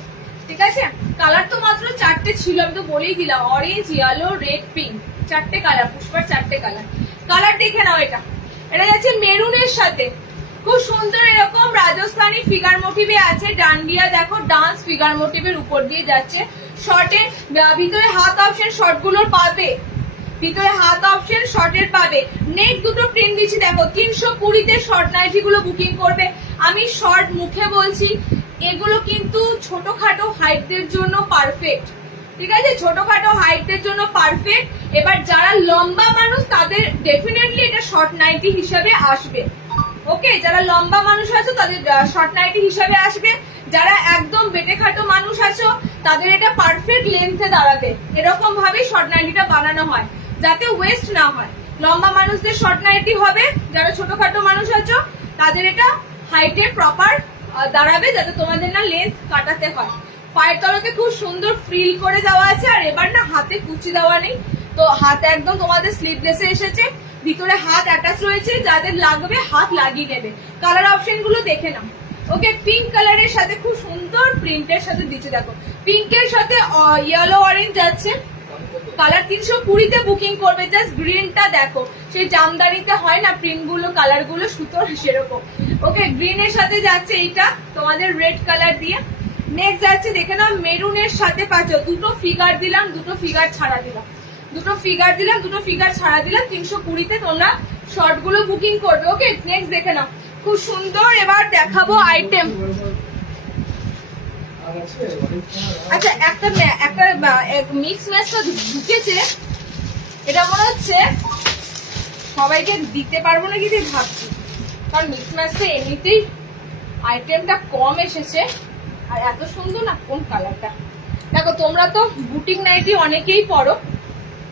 ঠিক আছে। কালার তো মাত্র 4টে ছিল, আমি তো বলেই দিলাম, অরেঞ্জ, ইয়েলো, রেড, পিঙ্ক, 4টে কালার, পুষ্পার 4টে কালার। কালার দেখে নাও, এটা যাচ্ছে মেরুনের সাথে, খুব সুন্দর এরকম রাজস্থানী ফিগার মোটিভে আছে। ডান্ডিয়া দেখো ডান্স ফিগার মোটিভের উপর দিয়ে যাচ্ছে। শর্টের ভিতরে হাত অপশন শর্ট গুলোর পাবে, ভিতরে হাত অপশন শর্টের পাবে। নেক্সট দুটো প্রিন্ট দিচ্ছি দেখো, 320-তে শর্ট নাইটি গুলো বুকিং করবে। আমি শর্ট মুখে বলছি, এগুলো কিন্তু ছোটখাটো হাইটদের জন্য পারফেক্ট, ঠিক আছে, ছোটখাটো হাইটদের জন্য পারফেক্ট। এবার যারা লম্বা মানুষ তাদের ডেফিনেটলি এটা শর্ট নাইটি হিসাবে আসবে। ওকে, যারা লম্বা মানুষ আছো তাদের শর্ট নাইটি হিসাবে আসবে। যারা একদম বেটে খাটো মানুষ আছো তাদের এটা পারফেক্ট লেন্থে দাঁড়াবে। এরকম ভাবে শর্ট নাইটিটা বানানো হয় যাতে ওয়েস্ট না হয়। লম্বা মানুষদের শর্ট নাইটি হবে, যারা ছোটখাটো মানুষ আছো তাদের এটা হাইটে প্রপার দাঁড়াবে, যাতে তোমাদের না লেন্থ কাটাতে হয়। পায়ের তলাতে খুব সুন্দর ফ্রিল করে দেওয়া আছে, আর এবার না হাতে কুচি দেওয়া নেই, তো হাত একদম তোমাদের স্লিভলেসে এসেছে, ভিতরে হাত অ্যাটাচ রয়েছে, যাদের লাগবে হাত লাগিয়ে নেবে। কালার অপশন গুলো দেখে নাও। ওকে, পিঙ্ক কালারের সাথে খুব সুন্দর প্রিন্টের সাথে দিচ্ছে, দেখো পিঙ্কের সাথে ইয়েলো অরেঞ্জ আছে। কালার 320-তে বুকিং করবে। জাস্ট গ্রিনটা দেখো, সেই জামদানিতে হয় না প্রিন্ট গুলো, কালার গুলো সুতোর সেরকম। ওকে, গ্রিনের সাথে যাচ্ছে এইটা তোমাদের রেড কালার দিয়ে। নেক্সট যাচ্ছে দেখে নাও মেরুনের সাথে পাচ্ছ, দুটো ফিগার দিলাম, দুটো ফিগার ছাড়া দিলাম, দুটো ফিগার দিলাম, দুটো ফিগার ছাড়া দিলাম। 320-তে তোমরা শর্ট গুলো বুকিং করবে। ওকে, নেক্সট দেখে নাও খুব সুন্দর। এবার দেখাবো আইটেম। আচ্ছা, একটা মিক্স ম্যাচটা ঢুকেছে, এটা মনে হচ্ছে সবাইকে দিতে পারবো না কিন্তু ভাবছি, কারণ মিক্স ম্যাচটা এমনিতেই আইটেমটা কম এসেছে। আর এত সুন্দর না কোন কালারটা। দেখো তোমরা তো বুটিক নাইটি অনেকেই পরো,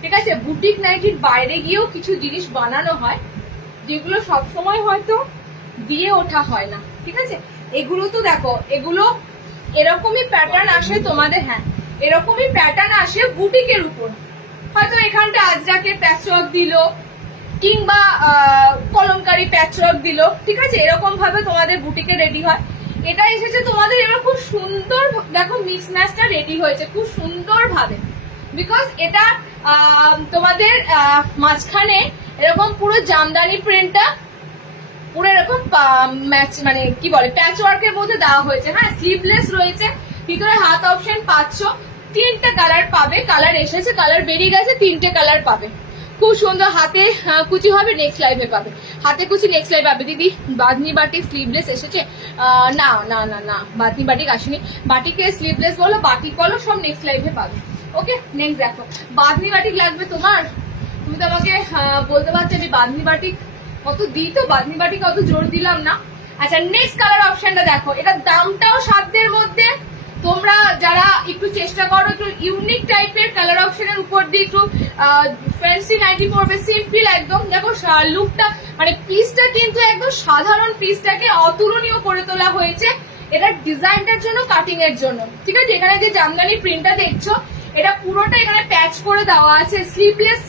ঠিক আছে, বুটিক নাইটির বাইরে গিয়েও কিছু জিনিস বানানো হয় যেগুলো সবসময় হয়তো দিয়ে ওঠা হয় না, ঠিক আছে। এগুলো তো দেখো, এগুলো এরকমই প্যাটার্ন আসে তোমাদের, হ্যাঁ এরকমই প্যাটার্ন আসে বুটিকের উপর। হয়তো এখানটা আজরাকের প্যাচওয়ার্ক দিল, কিংবা কলমকারি প্যাচওয়ার্ক দিল, ঠিক আছে, এরকম ভাবে তোমাদের বুটিকে রেডি হয়। এটা এসেছে তোমাদের এবার খুব সুন্দর, দেখো মিক্স ম্যাচটা রেডি হয়েছে খুব সুন্দর ভাবে, বিকজ এটা তোমাদের মাঝখানে এরকম পুরো জামদানি প্রিন্টটা পুরো এরকম ম্যাচ মানে কি বলে প্যাচ ওয়ার্কের মধ্যে দেওয়া হয়েছে। হ্যাঁ, স্লিভলেস রয়েছে, ভিতরে হাত অপশন পাচ্ছ, 3টে কালার পাবে। কালার এসেছে, কালার বেরিয়ে গেছে, 3টে কালার পাবে। খুব সুন্দর। হাতে কুচি হবে, নেক্সট লাইভে পাবে। হাতে কুচি নেক্সট লাইভে পাবে। দিদি বাঁধনি বাটিক স্লিভলেস এসেছে? না না না না, বাঁধনি বাটিক আসেনি। বাটিকে স্লিভলেস বলো, বাটিক বলো, সব নেক্সট লাইভে পাবে। ওকে, নেক্সট দেখো বাঁধনি বাটিক লাগবে তোমার, তুমি তো আমাকে বলতে পারছো আমি বাঁধনি বাটিক কত দিই, তো বাঁধনি বাটিক কত জোর দিলাম না। আচ্ছা, নেক্সট কালার অপশনটা দেখো, এটা দামটাও সাধ্যের মধ্যে। তোমরা যারা একটু চেষ্টা করো একটু ইউনিক টাইপের কালার অপশনের উপর দিয়ে একটু ফ্যান্সি নাইটি পরবে, সিম্পল একদম। দেখো লুকটা মানে পিসটা কিন্তু একদম সাধারণ পিসটাকে অতুলনীয় করে তোলা হয়েছে এটা ডিজাইনটার জন্য, কাটিং এর জন্য, ঠিক আছে। এখানে যে জামদানি প্রিন্টটা দেখছো এটা পুরোটা এখানে প্যাচ করে দেওয়া আছে, স্লিভলেস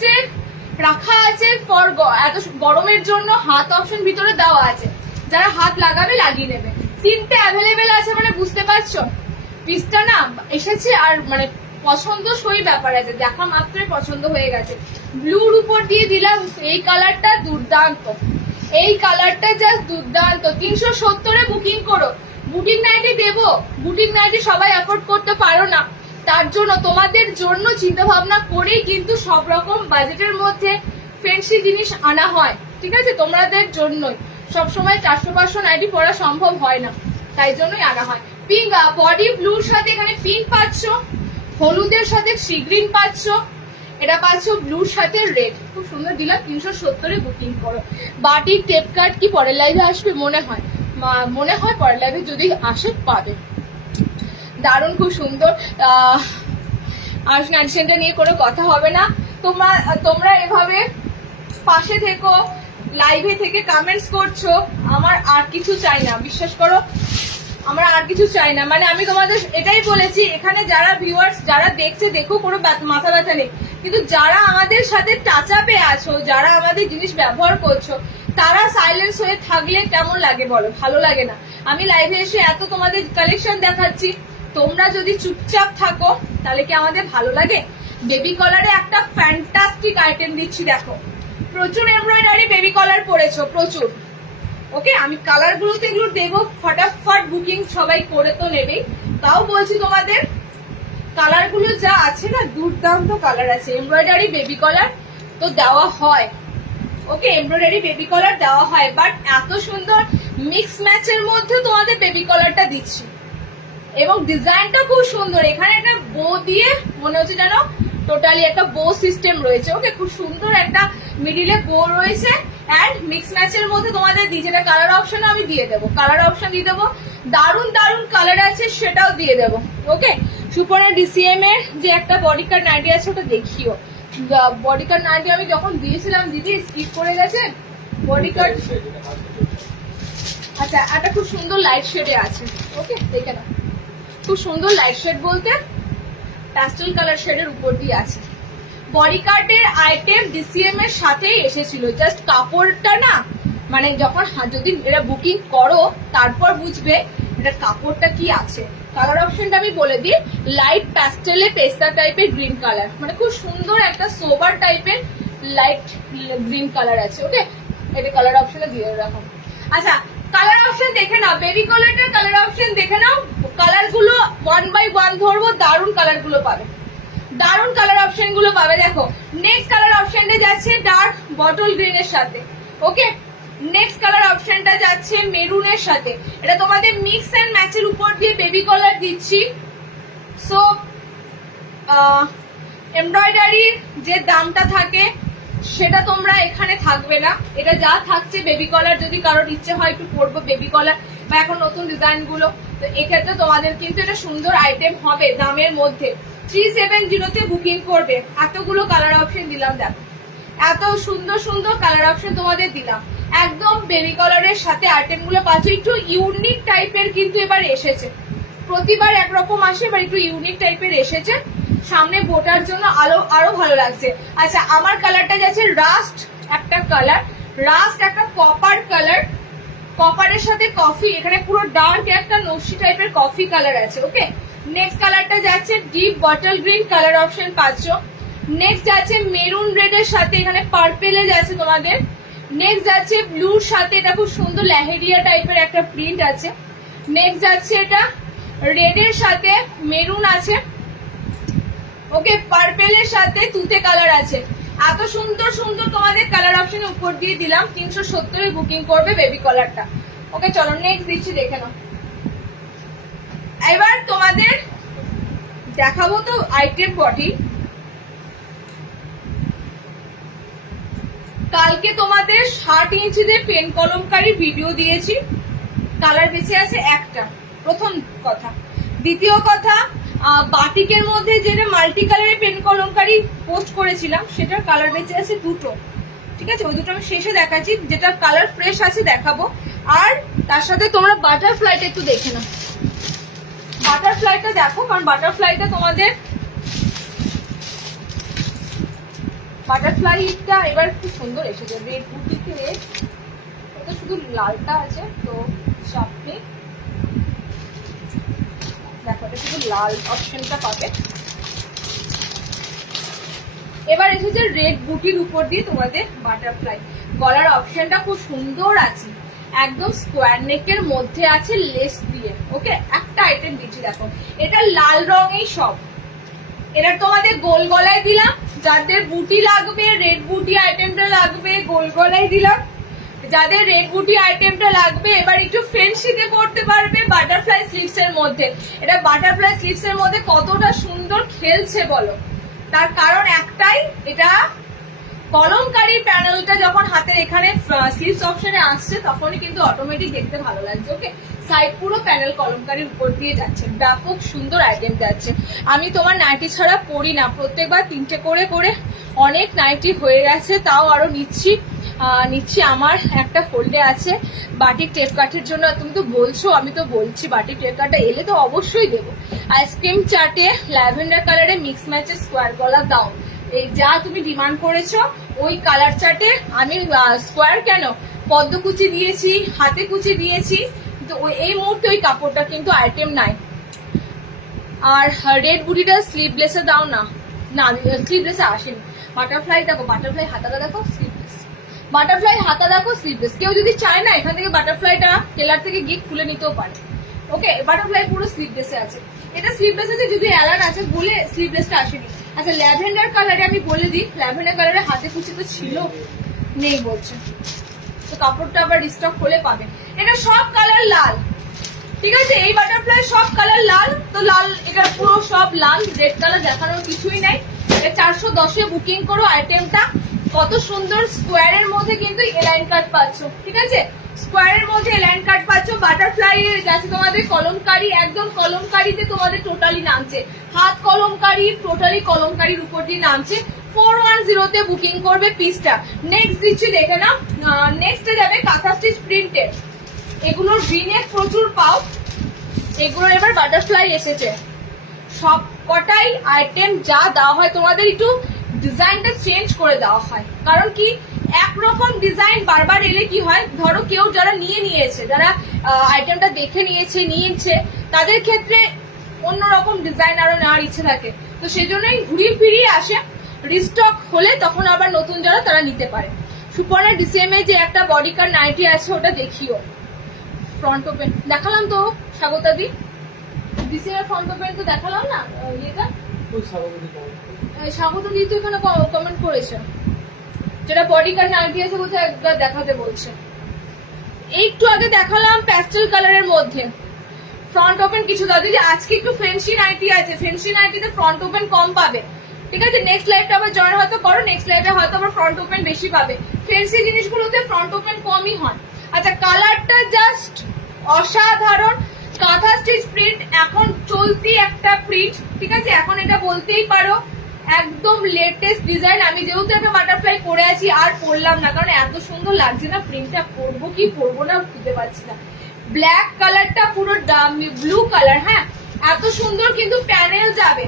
রাখা আছে ফর এত গরমের জন্য। হাত অপশন ভিতরে দেওয়া আছে, যারা হাত লাগাবে লাগিয়ে নেবে। 3টে অ্যাভেলেবেল আছে, মানে বুঝতে পারছো পিসটা না এসেছে। আর মানে পছন্দসই ব্যাপার আছে, দেখা মাত্রই পছন্দ হয়ে গেছে। ব্লুর উপর দিয়ে দিলাম, এই কালারটা দুর্দান্ত, এই কালারটা জাস্ট দুর্দান্ত। 370-এ বুকিং করো। বুটিক নাইটি দেবো, বুটিক নাইটি সবাই অ্যাফোর্ড করতে পারো না, তার জন্য তোমাদের জন্য চিন্তা ভাবনা করেই কিন্তু সব রকম বাজেটের মধ্যে ফ্যান্সি জিনিস আনা হয়, ঠিক আছে। তোমাদের জন্যই সবসময় 400-500 নাইটি পরা সম্ভব হয় না, তাই জন্যই আনা হয়। পিঙ্ক বডি ব্লুর সাথে এখানে পিঙ্ক পাচ্ছ, হলুদের সাথে সি গ্রিন পাচ্ছ, এটা পাচ্ছ ব্লুর সাথে রেড। খুব সুন্দর দিলাম। 370-এ বুকিং করো। বাটিক টেপ কাট কি পরের লাইভে আসবে? মনে হয় পরের লাইভে যদি আসে পাবে। দারুণ, খুব সুন্দর। আর নাইনসেনটা নিয়ে কোনো কথা হবে না। তোমরা এভাবে পাশে থেকো, লাইভে থেকে কমেন্টস করছো, আমার আর কিছু চাই না, বিশ্বাস করো আমরা আর কিছু চাই না। মানে আমি তোমাদের এটাই বলেছি, এখানে যারা ভিউয়ার্স যারা দেখছে দেখো, কোনো মাথা ব্যথা নেই, কিন্তু যারা আমাদের সাথে টাচ আপে আছো, যারা আমাদের জিনিস ব্যবহার করছো, তারা সাইলেন্স হয়ে থাকলে কেমন লাগে বলো? ভালো লাগে না। আমি লাইভে এসে এত তোমাদের কালেকশন দেখাচ্ছি, তোমরা যদি চুপচাপ থাকো তাহলে কি আমাদের ভালো লাগে? বেবি কলারে একটা ফ্যান্টাস্টিক আইটেম দিচ্ছি, দেখো প্রচুর এমব্রয়ডারি বেবি কলার পরেছো, প্রচুর। ওকে, আমি কালার গুলোতে এগুলো দেবো, ফটাফট বুকিং সবাই করে তো নেবেই। তাও বলছি তোমাদের কালার গুলো যা আছে না, দুর্দান্ত কালার আছে। এমব্রয়ডারি বেবি কলার তো দেওয়া হয়, ওকে, এমব্রয়ডারি বেবি কলার দেওয়া হয়, বাট এত সুন্দর মিক্স ম্যাচের মধ্যে তোমাদের বেবি কলারটা দিচ্ছি, এবং ডিজাইনটা খুব সুন্দর। এখানে একটা বো দিয়ে মনে হচ্ছে যেন টোটালি একটা বো সিস্টেম রয়েছে। ওকে, খুব সুন্দর একটা মিডিলে বো রয়েছে, অ্যান্ড মিক্স ম্যাচের মধ্যে তোমাদের দিয়ে, যেটা কালার অপশন আমি দিয়ে দেবো, কালার অপশন দিয়ে দেবো। দারুণ দারুণ কালার আছে, সেটাও দিয়ে দেবো। ওকে, সুপর্ণা ডিসিএম এর যে একটা বডি কাট নাইটি আছে ওটা দেখিও। বডি কাট নাইটি আমি যখন দিয়েছিলাম দিদি স্কিপ করে গেছে বডি কাট। আচ্ছা, একটা খুব সুন্দর লাইট শেডে আছে। ওকে, দেখে না, খুব সুন্দর লাইট শেড বলতে প্যাস্টেল কালার শেডের উপর দিয়ে আছে। বডি কাটের আইটেম ডিসিএম এর সাথেই এসেছিল, জাস্ট কাপড়টা না মানে যখন যদি এটা বুকিং করো তারপর বুঝবে এটা কাপড়টা কি আছে। কালার অপশনটা আমি বলে দিই, লাইট প্যাস্টেলে পেস্তা টাইপের গ্রিন কালার, মানে খুব সুন্দর একটা সোবার টাইপের লাইট গ্রিন কালার আছে। ওকে, এটা কালার অপশনে দিয়ে রাখো। আচ্ছা, কালার অপশন দেখে নাও, বেবি কালারটার কালার অপশন দেখে নাও। কালার গুলো 1 by 1 ধরবো, দারুন কালার গুলো পাবে, দারুন কালার অপশন গুলো পাবে। দেখো নেক্সট কালার অপশনটা যাচ্ছে ডার্ক বটল গ্রিন এর সাথে। ওকে, নেক্সট কালার অপশনটা যাচ্ছে মেরুনের সাথে। এটা তোমাদের মিক্স এন্ড ম্যাচের উপর দিয়ে বেবি কালার দিচ্ছি। সো এমব্রয়ডারির যে দামটা থাকে সেটা তোমরা এখানে থাকবে না, এটা যা থাকছে বেবি কলার। যদি কারোর ইচ্ছে হয় একটু পরবো বেবি কলার বা এখন নতুন ডিজাইন গুলো, তো এক্ষেত্রে তোমাদের কিন্তু এটা সুন্দর আইটেম হবে দামের মধ্যে। 370 তে বুকিং করবে। এতগুলো কালার অপশন দিলাম, দেখো এত সুন্দর সুন্দর কালার অপশন তোমাদের দিলাম, একদম বেবি কালারের সাথে আইটেম গুলো পাচ্ছ। একটু ইউনিক টাইপের কিন্তু এবার এসেছে, প্রতিবার একরকম আসে, এবার একটু ইউনিক টাইপের এসেছে। সামনে বোটার জন্য আরো ভালো লাগছে। আচ্ছা, আমার কালারটা যাচ্ছে রাস্ট একটা কালার, রাস্ট একটা কপার কালার, কপারের সাথে কফি, এখানে পুরো ডার্ক একটা নকশি টাইপের কফি কালার আছে। ওকে, নেক্সট কালারটা যাচ্ছে deep bottle green colour option পাচ্ছ। নেক্সট যাচ্ছে মেরুন রেড এর সাথে, এখানে পার্পেল এ যাচ্ছে তোমাদের। নেক্সট যাচ্ছে ব্লুর সাথে, এটা খুব সুন্দর লেহেরিয়া টাইপের একটা প্রিন্ট আছে। নেক্সট যাচ্ছে এটা রেড এর সাথে মেরুন আছে। ওকে, পার্পেলের সাথে তুতে কালার আছে। এত সুন্দর সুন্দর তোমাদের কালার অপশন উপর দিয়ে দিলাম। 370 বুকিং করবে বেবি কলারটা। ওকে, চলো নেক্সট দিচ্ছি, দেখে নাও। এবার তোমাদের দেখাবো তো আইটেম বডি। কালকে তোমাদের 60 ইঞ্চিদের পেন কলমকারী ভিডিও দিয়েছি, কালার বেঁচে আছে একটা, প্রথম কথা। দ্বিতীয় কথা, বাটিকের মধ্যে যেটা মাল্টি কালারের পেন কলমকারী পোস্ট করেছিলাম সেটার কালার বেঁচে আছে দুটো। ঠিক আছে, ওই দুটো আমি শেষে দেখাচ্ছি, যেটা কালার ফ্রেশ আছে দেখাবো। আর তার সাথে তোমরা বাটারফ্লাইটা একটু দেখে নাও, বাটারফ্লাইটা দেখো, কারণ বাটারফ্লাইটা তোমাদের বাটারফ্লাইটা এবার খুব সুন্দর এসেছে। রেড বুটিতে ওটা শুধু লালটা আছে, তো সামনে দেখো এটা শুধু লাল অপশনটা পাবে। এবার এসেছে রেড বুটির উপর দিয়ে তোমাদের বাটারফ্লাই। গলার অপশনটা খুব সুন্দর আছে, একদম স্কোয়ার নেকের মধ্যে আছে লেস দিয়ে। ওকে, একটা আইটেম দিচ্ছি, দেখো এটা লাল রঙেই সব। এটা তোমাদের গোল গলায় দিলাম, যাদের বুটি লাগবে রেড বুটি আইটেমটা লাগবে গোল গলায় দিলাম। যাদের রেড বুটি আইটেমটা লাগবে এবার একটু ফেন্সিতে পড়তে পারবে বাটারফ্লাই স্লিভস এর মধ্যে। এটা বাটারফ্লাই স্লিভস এর মধ্যে কতটা সুন্দর খেলছে বলো, তার কারণ একটাই, এটা কলমকারী প্যানেলটা যখন হাতের এখানে স্লিভস অপশনে আসছে তখনই কিন্তু অটোমেটিক দেখতে ভালো লাগছে। ওকে, সাইড পুরো প্যানেল কলমকারীর উপর দিয়ে যাচ্ছে, ব্যাপক সুন্দর আইটেম যাচ্ছে। আমি তোমার নাইটি ছাড়া পরি না, প্রত্যেকবার 3টে করে করে অনেক নাইটি হয়ে গেছে, তাও আরো নিচ্ছি। আমার একটা ফোল্ডে আছে বাটিক টেপ কাঠের জন্য। তুমি তো বলছো, আমি তো বলছি বাটিক টেপ কাঠটা এলে তো অবশ্যই দেবো। আইসক্রিম চাটে ল্যাভেন্ডার কালারে মিক্স ম্যাচে স্কোয়ার গলা দাও, এই যা তুমি ডিমান্ড করেছো ওই কালার চার্টে আমি স্কোয়ার কেন পদ্মকুচি দিয়েছি, হাতে কুচি দিয়েছি, কিন্তু এই মুহূর্তে ওই কাপড়টা কিন্তু আইটেম নাই। আর রেড বুটিটা স্লিভলেসে দাও না, না স্লিভলেসে আসেনি। বাটারফ্লাই দেখো, বাটারফ্লাই হাতাটা দেখো স্লিভলেস, বাটারফ্লাই হাতা দেখো স্লিভলেস। কেউ যদি চায় না এখান থেকে বাটারফ্লাইটা টেলার থেকে গিয়ে খুলে নিতেও পারে। ওকে, বাটারফ্লাই পুরো স্লিভলেসে আছে। এটা স্লিভলেস আছে, যদি অ্যালার্ট আছে বলে স্লিভলেসটা আসেনি। আচ্ছা, ল্যাভেন্ডার কালারে আমি বলে দিই, ল্যাভেন্ডার কালারে হাতে কুচি তো ছিল, নেই বলছে, তো কাপড়টা আবার রিস্টক হলে পাবে। এটা সব কালার লাল, ঠিক আছে, এই বাটারফ্লাই সব কালার লাল, তো লাল এটা পুরো সব লাল, রেড কালার দেখানোর কিছুই নাই। 410-এ বুকিং করো আইটেমটা। কত সুন্দর স্কোয়ারের মধ্যে কিন্তু এলাইন কাট পাচ্ছ, ঠিক আছে, স্কোয়ারের মধ্যে এলাইন কাট পাচ্ছ। বাটারফ্লাই যাচ্ছে তোমাদের কলমকারি, একদম কলমকারিতে তোমাদের টোটালি নামছে, হাত কলমকারি টোটালি কলমকারির উপর দিয়ে নামছে। 410-তে বুকিং করবে পিসটা। নেক্সট দিচ্ছি, দেখে না, নেক্সটে যাবে কাঁথা স্টিচ প্রিন্টের। এগুলোর ভিনেক প্রচুর পাও, এগুলোর এবার বাটারফ্লাই এসেছে। সব কটাই আইটেম যা দেওয়া হয় তোমাদের একটু ডিজাইনটা চেঞ্জ করে দেওয়া হয়। কারণ কি, একরকম ডিজাইন বারবার এলে কি হয়, ধরো কেউ যারা নিয়েছে, যারা আইটেমটা দেখে নিয়েছে তাদের ক্ষেত্রে অন্যরকম ডিজাইন আরো নেওয়ার ইচ্ছে থাকে, তো সেই জন্যই ঘুরিয়ে ফিরিয়ে আসে। রিস্টক হলে তখন আবার নতুন যারা তারা নিতে পারে। সুপর্ণা ডিসিএম এ যে একটা বডিকার নাইটি আছে ওটা দেখিও। ফ্রন্ট ওপেন দেখালাম তো স্বাগতা দি, ডিসিএম এর ফ্রন্ট ওপেন তো দেখালাম না, ইয়েটা স্বাগত দি তো এখানে কমেন্ট করেছে, যেটা বডিকার নাইটি আছে বলতে একবার দেখাতে বলছে। একটু আগে দেখালাম প্যাস্টেল কালারের মধ্যে ফ্রন্ট ওপেন কিছু দাও দিদি। আজকে একটু ফেন্সি নাইটি আছে, ফেন্সি নাইটিতে ফ্রন্ট ওপেন কম পাবে, ঠিক আছে? নেক্সট লাইভটা আবার জয়েন হয়তো করো, নেক্সট লাইভে হয়তো আবার ফ্রন্ট ওপেন বেশি পাবে। ফেন্সি জিনিসগুলোতে ফ্রন্ট ওপেন কমই হয়। আচ্ছা, কালারটা জাস্ট অসাধারণ। কাঁথা স্টিচ প্রিন্ট এখন চলতি একটা প্রিন্ট, ঠিক আছে? এখন এটা বলতেই পারো একদম লেটেস্ট ডিজাইন। আমি যেহেতু একটা বাটারফ্লাই পরে আছি আর পরলাম না, কারণ এত সুন্দর লাগছে না প্রিন্টটা, পরবো কি পরবো না বুঝতে পারছি না। ব্ল্যাক কালারটা পুরো ব্লু কালার, হ্যাঁ এত সুন্দর, কিন্তু প্যানেল যাবে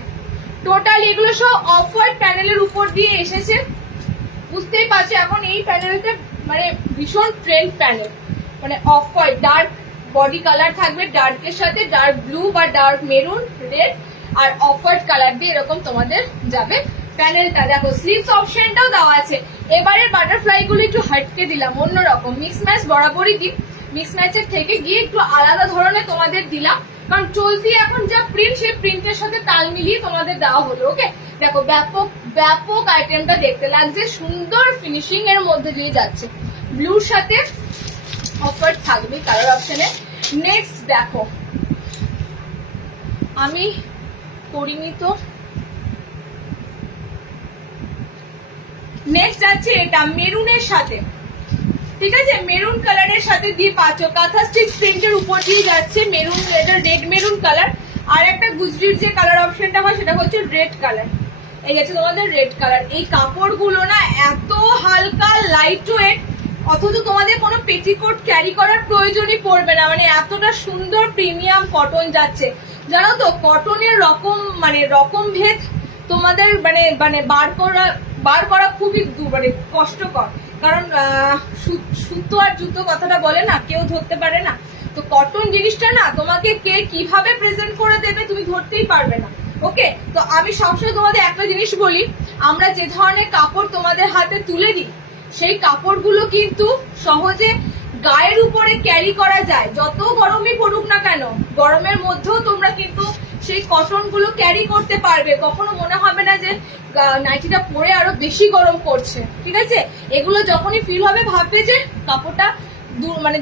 টোটাল এগুলো সব অফ হোয়াইট প্যানেলের উপর দিয়ে এসেছে, বুঝতেই পারছি। এখন এই প্যানেলটা মানে ভীষণ ট্রেন্ড প্যানেল, মানে off white dark body colour থাকবে, ডার্কের সাথে ডার্ক ব্লু বা ডার্ক মেরুন, রেড আর অফ হোয়াইট কালার দিয়ে এরকম তোমাদের যাবে প্যানেলটা। দেখো স্লিভস অপশনটাও দেওয়া আছে। এবারের বাটারফ্লাই গুলো একটু হাটকে দিলাম, অন্যরকম মিক্স ম্যাচ বরাবরই দিই, মিক্স ম্যাচের থেকে গিয়ে একটু আলাদা ধরনের তোমাদের দিলাম, কারণ চলতি এখন যা প্রিন্ট সেই প্রিন্টের সাথে তাল মিলিয়ে তোমাদের দেওয়া হলো। ওকে, দেখো ব্যাপক ব্যাপক আইটেমটা দেখতে লাগছে, সুন্দর ফিনিশিং এর মধ্যে দিয়ে যাচ্ছে, ব্লুর সাথে অফার থাকবে কালার অপশনে। নেক্সট দেখো, আমি করিনি তো, নেক্সট আছে এটা মেরুনের সাথে, ঠিক আছে? মেরুন কালারের সাথে দিয়ে পাচ্ছ, কাঁথা স্টিচ প্রিন্টের উপর দিয়ে যাচ্ছে মেরুন, এটা রেড মেরুন কালার। আর একটা গুজরির যে কালার অপশনটা হয় সেটা হচ্ছে রেড কালার, এই গেছে তোমাদের রেড কালার। এই কাপড়গুলো না এত হালকা লাইট ওয়েট, অথচ তোমাদের কোনো পেটিকোট ক্যারি করার প্রয়োজনই পড়বে না, মানে এতটা সুন্দর প্রিমিয়াম কটন যাচ্ছে। জানো তো কটনের রকম ভেদ তোমাদের মানে বার করা খুবই মানে কষ্টকর, কারণ সুতো আর জুতো কথাটা বলে না, কেউ ধরতে পারে না। তো কটন জিনিসটা না তোমাকে কে কিভাবে প্রেজেন্ট করে দেবে তুমি ধরতেই পারবে না। ওকে, তো আমি সবসময় তোমাদের একটা জিনিস বলি, আমরা যে ধরনের কাপড় তোমাদের হাতে তুলে দিই সেই কাপড়গুলো কিন্তু সহজে গায়ের উপরে ক্যারি করা যায়, যত গরমই পড়ুক না কেন গরমের মধ্যেও তোমরা কিন্তু সেই কটন গুলো ক্যারি করতে পারবে, কখনো মনে হবে না যে নাইটিটা পরে আরো বেশি গরম করছে, ঠিক আছে? এগুলো যখনই ফিল হবে ভাববে যে কাপড়টা মানে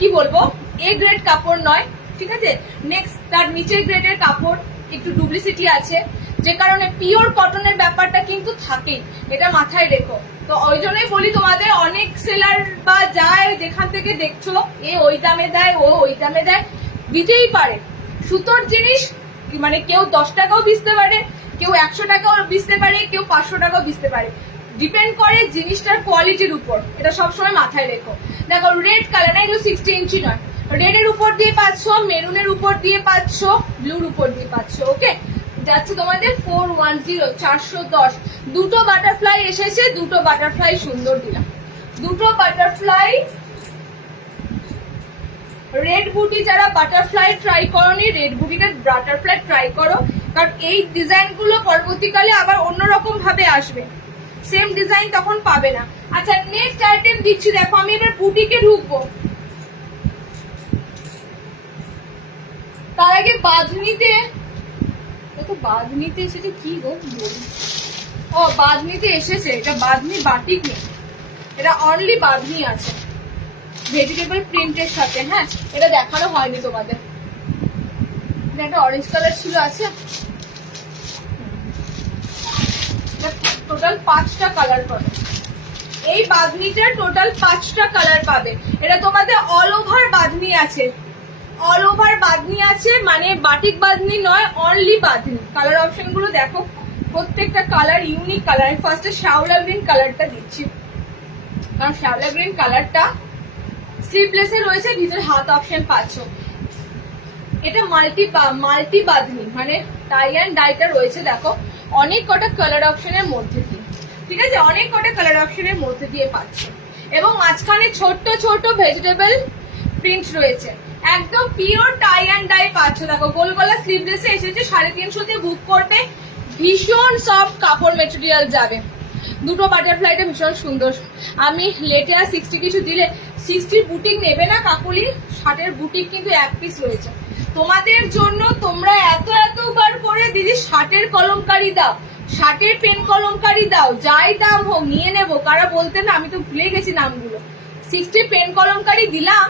কি বলবো, এ গ্রেড কাপড় নয়, ঠিক আছে? নেক্সট তার নিচের গ্রেডের কাপড় একটু ডুপ্লিসিটি আছে, যে কারণে পিওর কটনের ব্যাপারটা কিন্তু থাকেই, এটা মাথায় রেখো। তো ওই জন্যই বলি তোমাদের, অনেক সেলার বা যায় যেখান থেকে দেখছো এ ওই দামে দেয়, ও ওই দামে দেয়, দিতেই পারে। সুতোর জিনিস মানে কেউ 10 টাকাও বেচতে পারে, কেউ 100 টাকাও বেচতে পারে, কেউ 500 টাকাও বেচতে পারে, ডিপেন্ড করে জিনিসটার কোয়ালিটির উপর, এটা সবসময় মাথায় রেখো। দেখো রেড কালার না, এগুলো 60 ইঞ্চি নয়, রেডের উপর দিয়ে পাচ্ছ, মেরুনের উপর দিয়ে পাচ্ছ, ব্লুর উপর দিয়ে পাচ্ছ। ওকে, যাচ্ছে তোমাদের 410 410। দুটো বাটারফ্লাই এসেছে, দুটো বাটারফ্লাই সুন্দর দিলাম, দুটো বাটারফ্লাই রেড বুটি। যারা বাটারফ্লাই ট্রাই করোনি, রেড বুটিটা বাটারফ্লাই ট্রাই করো, কারণ এই ডিজাইন গুলো পরবর্তীকালে আবার অন্যরকম ভাবে আসবে, সেম ডিজাইন তখন পাবে না। আচ্ছা, নেক্সট আইটেম দিচ্ছি, দেখো আমি এবার বুটিকে ঢুকবো, তার আগে বাঁধনিতে, বাঁধনিতে এসেছে কি গো বলি, ও বাঁধনিতে এসেছে, এটা বাঁধনি বাটিক নেই, এটা অনলি বাঁধনি আছে ভেজিটেবল প্রিন্টের সাথে। হ্যাঁ, এটা দেখানো হয়নি তোমাদের, একটা অরেঞ্জ কালার ছিল, আছে টোটাল 5টা কালার পাবে এই বাঁধনিটার, টোটাল 5টা কালার পাবে। এটা তোমাদের অল ওভার বাঁধনি আছে, অল ওভার বাঁধনি আছে, মানে বাটিক বাঁধনি নয়, অনলি বাঁধনি। কালার অপশন গুলো দেখো, প্রত্যেকটা কালার ইউনিক কালার। ফার্স্টে শ্যাওলা গ্রিন কালারটা দিচ্ছি, কারণ শ্যাওলা গ্রিন কালারটা স্লিভলেসে রয়েছে, ভিতরে হাত অপশন পাচ্ছ। এটা মাল্টি বাঁধনি, মানে টাই অ্যান্ড ডাইটা রয়েছে, দেখো অনেক কটা কালার অপশনের মধ্যে দিয়ে, ঠিক আছে, অনেক কটা কালার অপশনের মধ্যে দিয়ে পাচ্ছ। এবং মাঝখানে ছোট্ট ছোট ভেজিটেবল প্রিন্ট রয়েছে, একদম পিওর টাই অ্যান্ড ডাই পাচ্ছ। দেখো গোল গলা স্লিভলেসে এসেছে, 350 দিয়ে বুক করবে। ভীষণ সফট কাপড় মেটেরিয়াল যাবে। দুটো বাটারফ্লাইটা ভীষণ সুন্দর। আমি লেটে আর 60 কিছু দিলে 60 বুটিক নেবে না কাকুলি, 60 বুটিক কিন্তু এক পিস রয়েছে তোমাদের জন্য। তোমরা এতবার করে দিদি 60 কলমকারি দাও, 60 পেন কলমকারি দাও, যাই দাম হোক নিয়ে নেবো। কারা বলতে না, আমি তো ভুলে গেছি নামগুলো। 60 পেন কলমকারি দিলাম,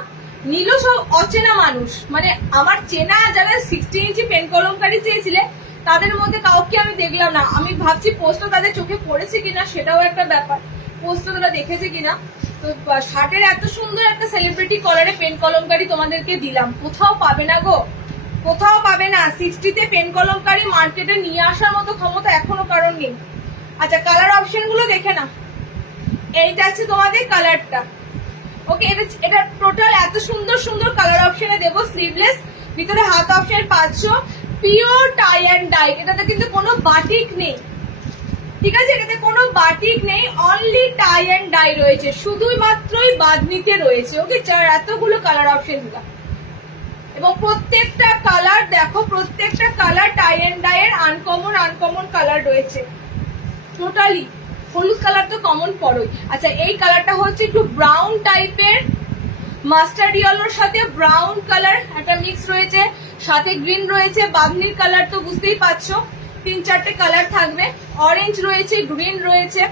নিল সব অচেনা মানুষ, মানে আমার চেনা যারা 60 ইঞ্চি পেন কলমকারি চেয়েছিলে তাদের মধ্যে কাউকে আমি দেখলাম না। আমি ভাবছি পোস্টটা তাদের চোখে পড়েছে কিনা, সেটাও একটা ব্যাপার, পোস্টটা তারা দেখেছে কিনা। তো 60 এত সুন্দর একটা সেলিব্রিটি কলারে পেন কলমকারি তোমাদেরকে দিলাম, কোথাও পাবে না গো, কোথাও পাবে না। 60 পেন কলমকারি মার্কেটে নিয়ে আসার মতো ক্ষমতা এখনো কারণ নেই। আচ্ছা কালার অপশন গুলো দেখে না, এইটা আছে তোমাদের কালারটা। ওকে, এটা টোটাল এত সুন্দর সুন্দর কালার অপশনে দেবো। স্লিভলেস, ভিতরে হাত অপশন পাচ্ছ, পিওর টাই অ্যান্ড ডাই। এটাতে কিন্তু কোনো বাটিক নেই, ঠিক আছে, এটাতে কোনো বাটিক নেই, অনলি টাই অ্যান্ড ডাই রয়েছে, শুধুই মাত্রই বাঁধনিতে রয়েছে। ওকে, এতগুলো কালার অপশন দিলাম এবং প্রত্যেকটা কালার দেখো, প্রত্যেকটা কালার টাই অ্যান্ড ডাই এর আনকমন কালার রয়েছে টোটালি। হলুদ কালার তো কমন পড়োই। আচ্ছা এই কালারটা হচ্ছে একটু ব্রাউন টাইপের, মাস্টার্ড ইয়েলোর সাথে ব্রাউন কালার একটা মিক্স রয়েছে, সাথে গ্রিন রয়েছে। বাঁধনির কালার তো বুঝতেই পারছো, 3-4টে কালার থাকবে, অরেঞ্জ রয়েছে, গ্রিন রয়েছে।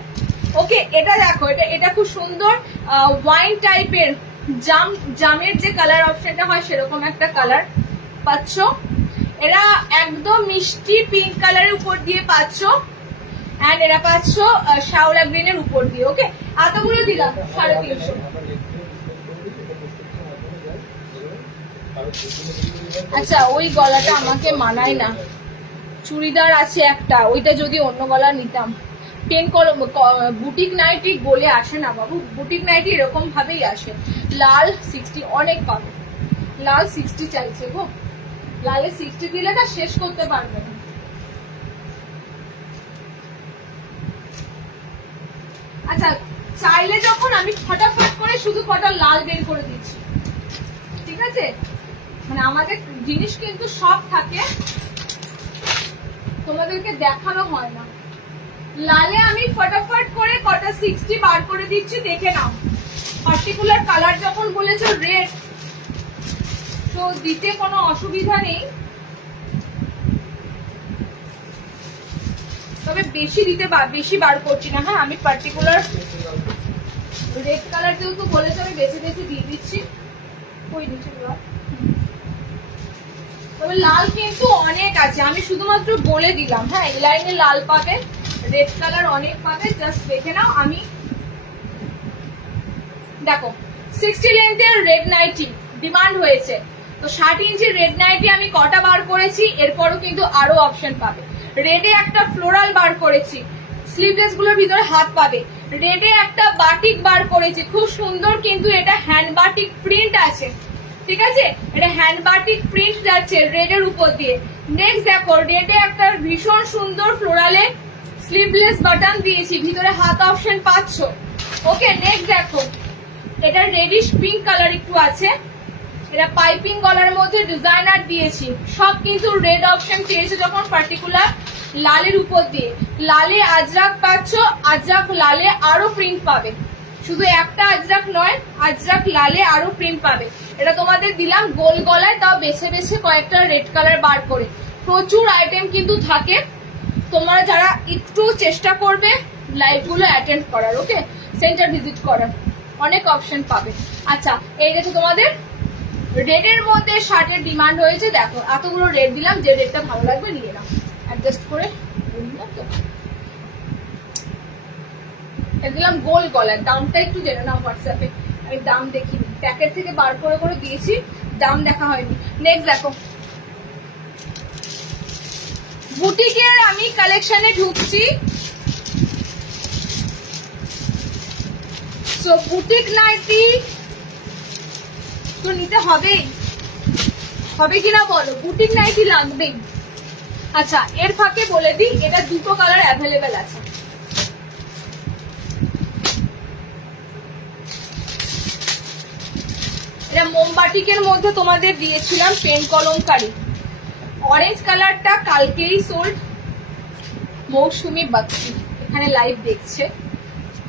ওকে, এটা দেখো, এটা খুব সুন্দর ওয়াইন টাইপের, জামের যে কালার অপশনটা হয় সেরকম একটা কালার পাচ্ছ। এরা একদম মিষ্টি পিঙ্ক কালারের উপর দিয়ে পাচ্ছ, এন্ড এরা পাচ্ছ শ্যাওলা গ্রিনের উপর দিয়ে। ওকে, এতগুলো দিলাম 350। আচ্ছা ওই গলাটা আমাকে মানায় না, চুড়িদার আছে একটা, ওইটা যদি অন্য গলা নিতাম। পেন কলম বুটিক নাইটি গলে আসে না বাবু, বুটিক নাইটি এরকম ভাবেই আসে। লাল 60 অনেক পাবে, লাল 60 চাইছে গো, লালে 60 দিলে না শেষ করতে পারবে না। আচ্ছা চাইলে যখন আমি ফটাফট করে শুধু কটা লাল বের করে দিচ্ছি, ঠিক আছে, মানে আমাদের জিনিস কিন্তু সব থাকে, তোমাদেরকে দেখানো হয় না। লালে আমি ফটাফট করে কটা 60 বার করে দিচ্ছি, দেখে নাও। পার্টিকুলার কালার যখন বলেছো রেড, তো দিতে কোনো অসুবিধা নেই, তবে বেশি বার করছি না। হ্যাঁ, আমি পার্টিকুলার রেড কালার যেহেতু বলেছো আমি বেশি দিয়ে দিচ্ছি। ওই নিচে তবে লাল কিন্তু অনেক আছে, আমি শুধুমাত্র বলে দিলাম। হ্যাঁ, এই লাইনে লাল পাবে, রেড কালার অনেক পাবে, জাস্ট দেখে নাও। আমি দেখো 60 লেন্থের রেড নাইটি ডিমান্ড হয়েছে, তো 60 ইঞ্চির রেড নাইটি আমি কটা বার করেছি, এরপরও কিন্তু আরো অপশন পাবে। রেডে একটা ফ্লোরাল বার করেছি, স্লিভলেস গুলোর ভিতরে হাত পাবে। রেডে একটা বাটিক বার করেছি, খুব সুন্দর, কিন্তু এটা হ্যান্ড বাটিক প্রিন্ট আছে, ঠিক আছে, এটা হ্যান্ড বাটিক প্রিন্ট যাচ্ছে রেডের উপর দিয়ে। নেক্সট দেখো, রেডে একটা ভীষণ সুন্দর ফ্লোরালে স্লিভলেস বাটন দিয়েছি, ভিতরে হাত অপশন পাচ্ছ। ওকে, নেক্সট দেখো, এটা রেডিশ পিঙ্ক কালার একটু আছে, এটা পাইপিং গলার মধ্যে ডিজাইনার দিয়েছি। সব কিন্তু রেড অপশন চেয়েছে যখন পার্টিকুলার লালের উপর দিয়ে। লালে আজরাক পাচ্ছ, আজরাক লালে আরো প্রিন্ট পাবে, শুধু একটা আজরাক নয়, আজরাক লালে আরো প্রিন্ট পাবে। এটা তোমাদের দিলাম গোল গলায়, তাও বেছে বেছে কয়েকটা রেড কালার বার করে। প্রচুর আইটেম কিন্তু থাকে, তোমরা যারা একটু চেষ্টা করবে লাইভ গুলো অ্যাটেন্ড করার, ওকে, সেন্টার ভিজিট করার, অনেক অপশন পাবে। আচ্ছা এই গেছে তোমাদের রেডের মধ্যে শার্টের ডিমান্ড হয়েছে। দেখো এতগুলো রেড দিলাম, যে রেডটা ভালো লাগবে নিয়ে নাও, অ্যাডজাস্ট করে দিলাম। গোল গলার দামটা একটু জেনে নাও হোয়াটসঅ্যাপে, আমি দাম দেখিনি, প্যাকেট থেকে বার করে করে দিয়েছি, দাম দেখা হয়নি। নেক্সট দেখো, বুটিকের আমি কালেকশনে ঢুকছি, সো বুটিক নাইটি তো নিতে হবে কিনা বলো, বুটিক নাইটি লাগবেই। আচ্ছা এর ফাঁকে বলে দিই, এটা দুটো কালার অ্যাভেলেবেল আছে। এটা মোমবাটিকের মধ্যে তোমাদের দিয়েছিলাম পেন কলমকারি। অরেঞ্জ কালারটা কালকেই সোল্ড। মৌসুমি বাক্সি এখানে লাইভ দেখছে,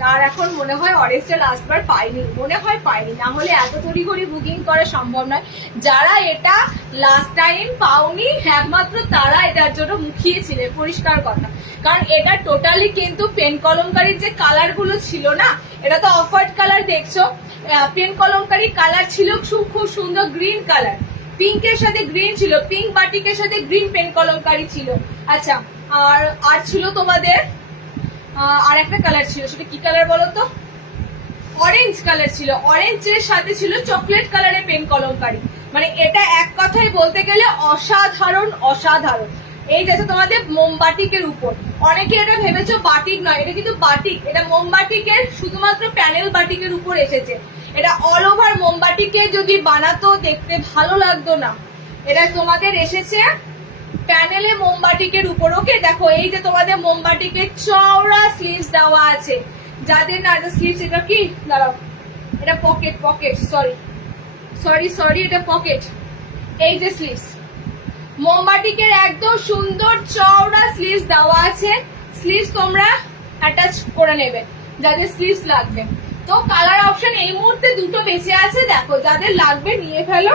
তার এখন মনে হয় অরেঞ্জটা লাস্টবার পাইনি, মনে হয় পাইনি, না হলে এত তড়িঘড়ি বুকিং করা সম্ভব নয়। যারা এটা লাস্ট টাইম পাওনি একমাত্র তারা এটার জন্য মুখিয়েছিলে, পরিষ্কার কথা। কারণ এটা টোটালি কিন্তু পেন কলমকারির যে কালার গুলো ছিল না, এটা তো অফার্ড কালার দেখছো, পেন কলমকারি কালার ছিল খুব সুন্দর গ্রিন কালার, পিঙ্কের সাথে গ্রিন ছিল, পিঙ্ক বাটিকের সাথে গ্রিন পেন কলমকারি ছিল। আচ্ছা আর ছিল তোমাদের আর একটা কালার ছিল, সেটা কি কালার বলো তো? অরেঞ্জ কালার ছিল, অরেঞ্জের সাথে ছিল চকলেট কালারের পেন কলমকারি। মানে এটা এক কথায় বলতে গেলে অসাধারণ অসাধারণ। এই যাচ্ছে তোমাদের মোমবাটিকের উপর, অনেকে এটা ভেবেছো বাটিক নয়, এটা কিন্তু বাটিক, এটা মোমবাটিকের শুধুমাত্র প্যানেল বাটিকের উপর এসেছে। এটা অল ওভার মোমবাটিকে যদি বানাতো দেখতে ভালো লাগতো না, এটা তোমাদের এসেছে প্যানেলে মোমবাটিকের উপর। ওকে দেখো এই যে তোমাদের মোমবাটিকের চওড়া স্লিভস দেওয়া আছে, যাদের না স্লিভস, এটা কি দাঁড়াও, এটা পকেট পকেট সরি এটা পকেট। এই যে স্লিভস মোমবাটিকের একদম সুন্দর চওড়া স্লিভস দেওয়া আছে, স্লিভস তোমরা অ্যাটাচ করে নেবে যাদের স্লিভস লাগবে। তো কালার অপশন এই মুহূর্তে দুটো বেঁচে আছে, দেখো যাদের লাগবে নিয়ে ফেলো,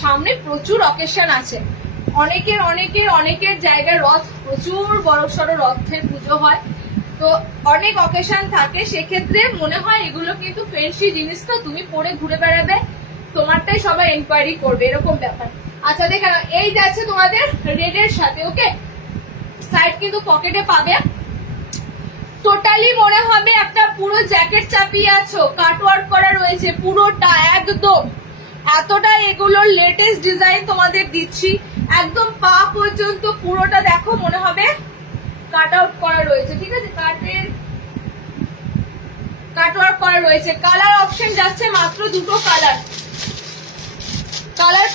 সামনে প্রচুর অকেশন আছে। অনেকের জায়গায় রথ, প্রচুর বড় সড়ো রথের পুজো হয়, তো অনেক অকেশন থাকে, সেক্ষেত্রে মনে হয় এগুলো কিন্তু ফ্যান্সি জিনিস, তো তুমি পরে ঘুরে বেড়াবে, তোমারটাই সবাই এনকোয়ারি করবে, এরকম ব্যাপার। আচ্ছা দেখে এই যাচ্ছে তোমাদের রেড এর সাথে। ওকে সাইড কিন্তু পকেটে পাবে, টোটালি মনে হবে একটা পুরো জ্যাকেট চাপিয়ে আছো, কাটওয়ার্ক করা রয়েছে পুরোটা একদম, এতটা এগুলোর লেটেস্ট ডিজাইন তোমাদের দিচ্ছি, একদম পা পর্যন্ত পুরোটা দেখো মনে হবে কাট আউট করা রয়েছে, ঠিক আছে, কাটওয়ার্ক করা রয়েছে। কালার অপশন যাচ্ছে মাত্র দুটো কালার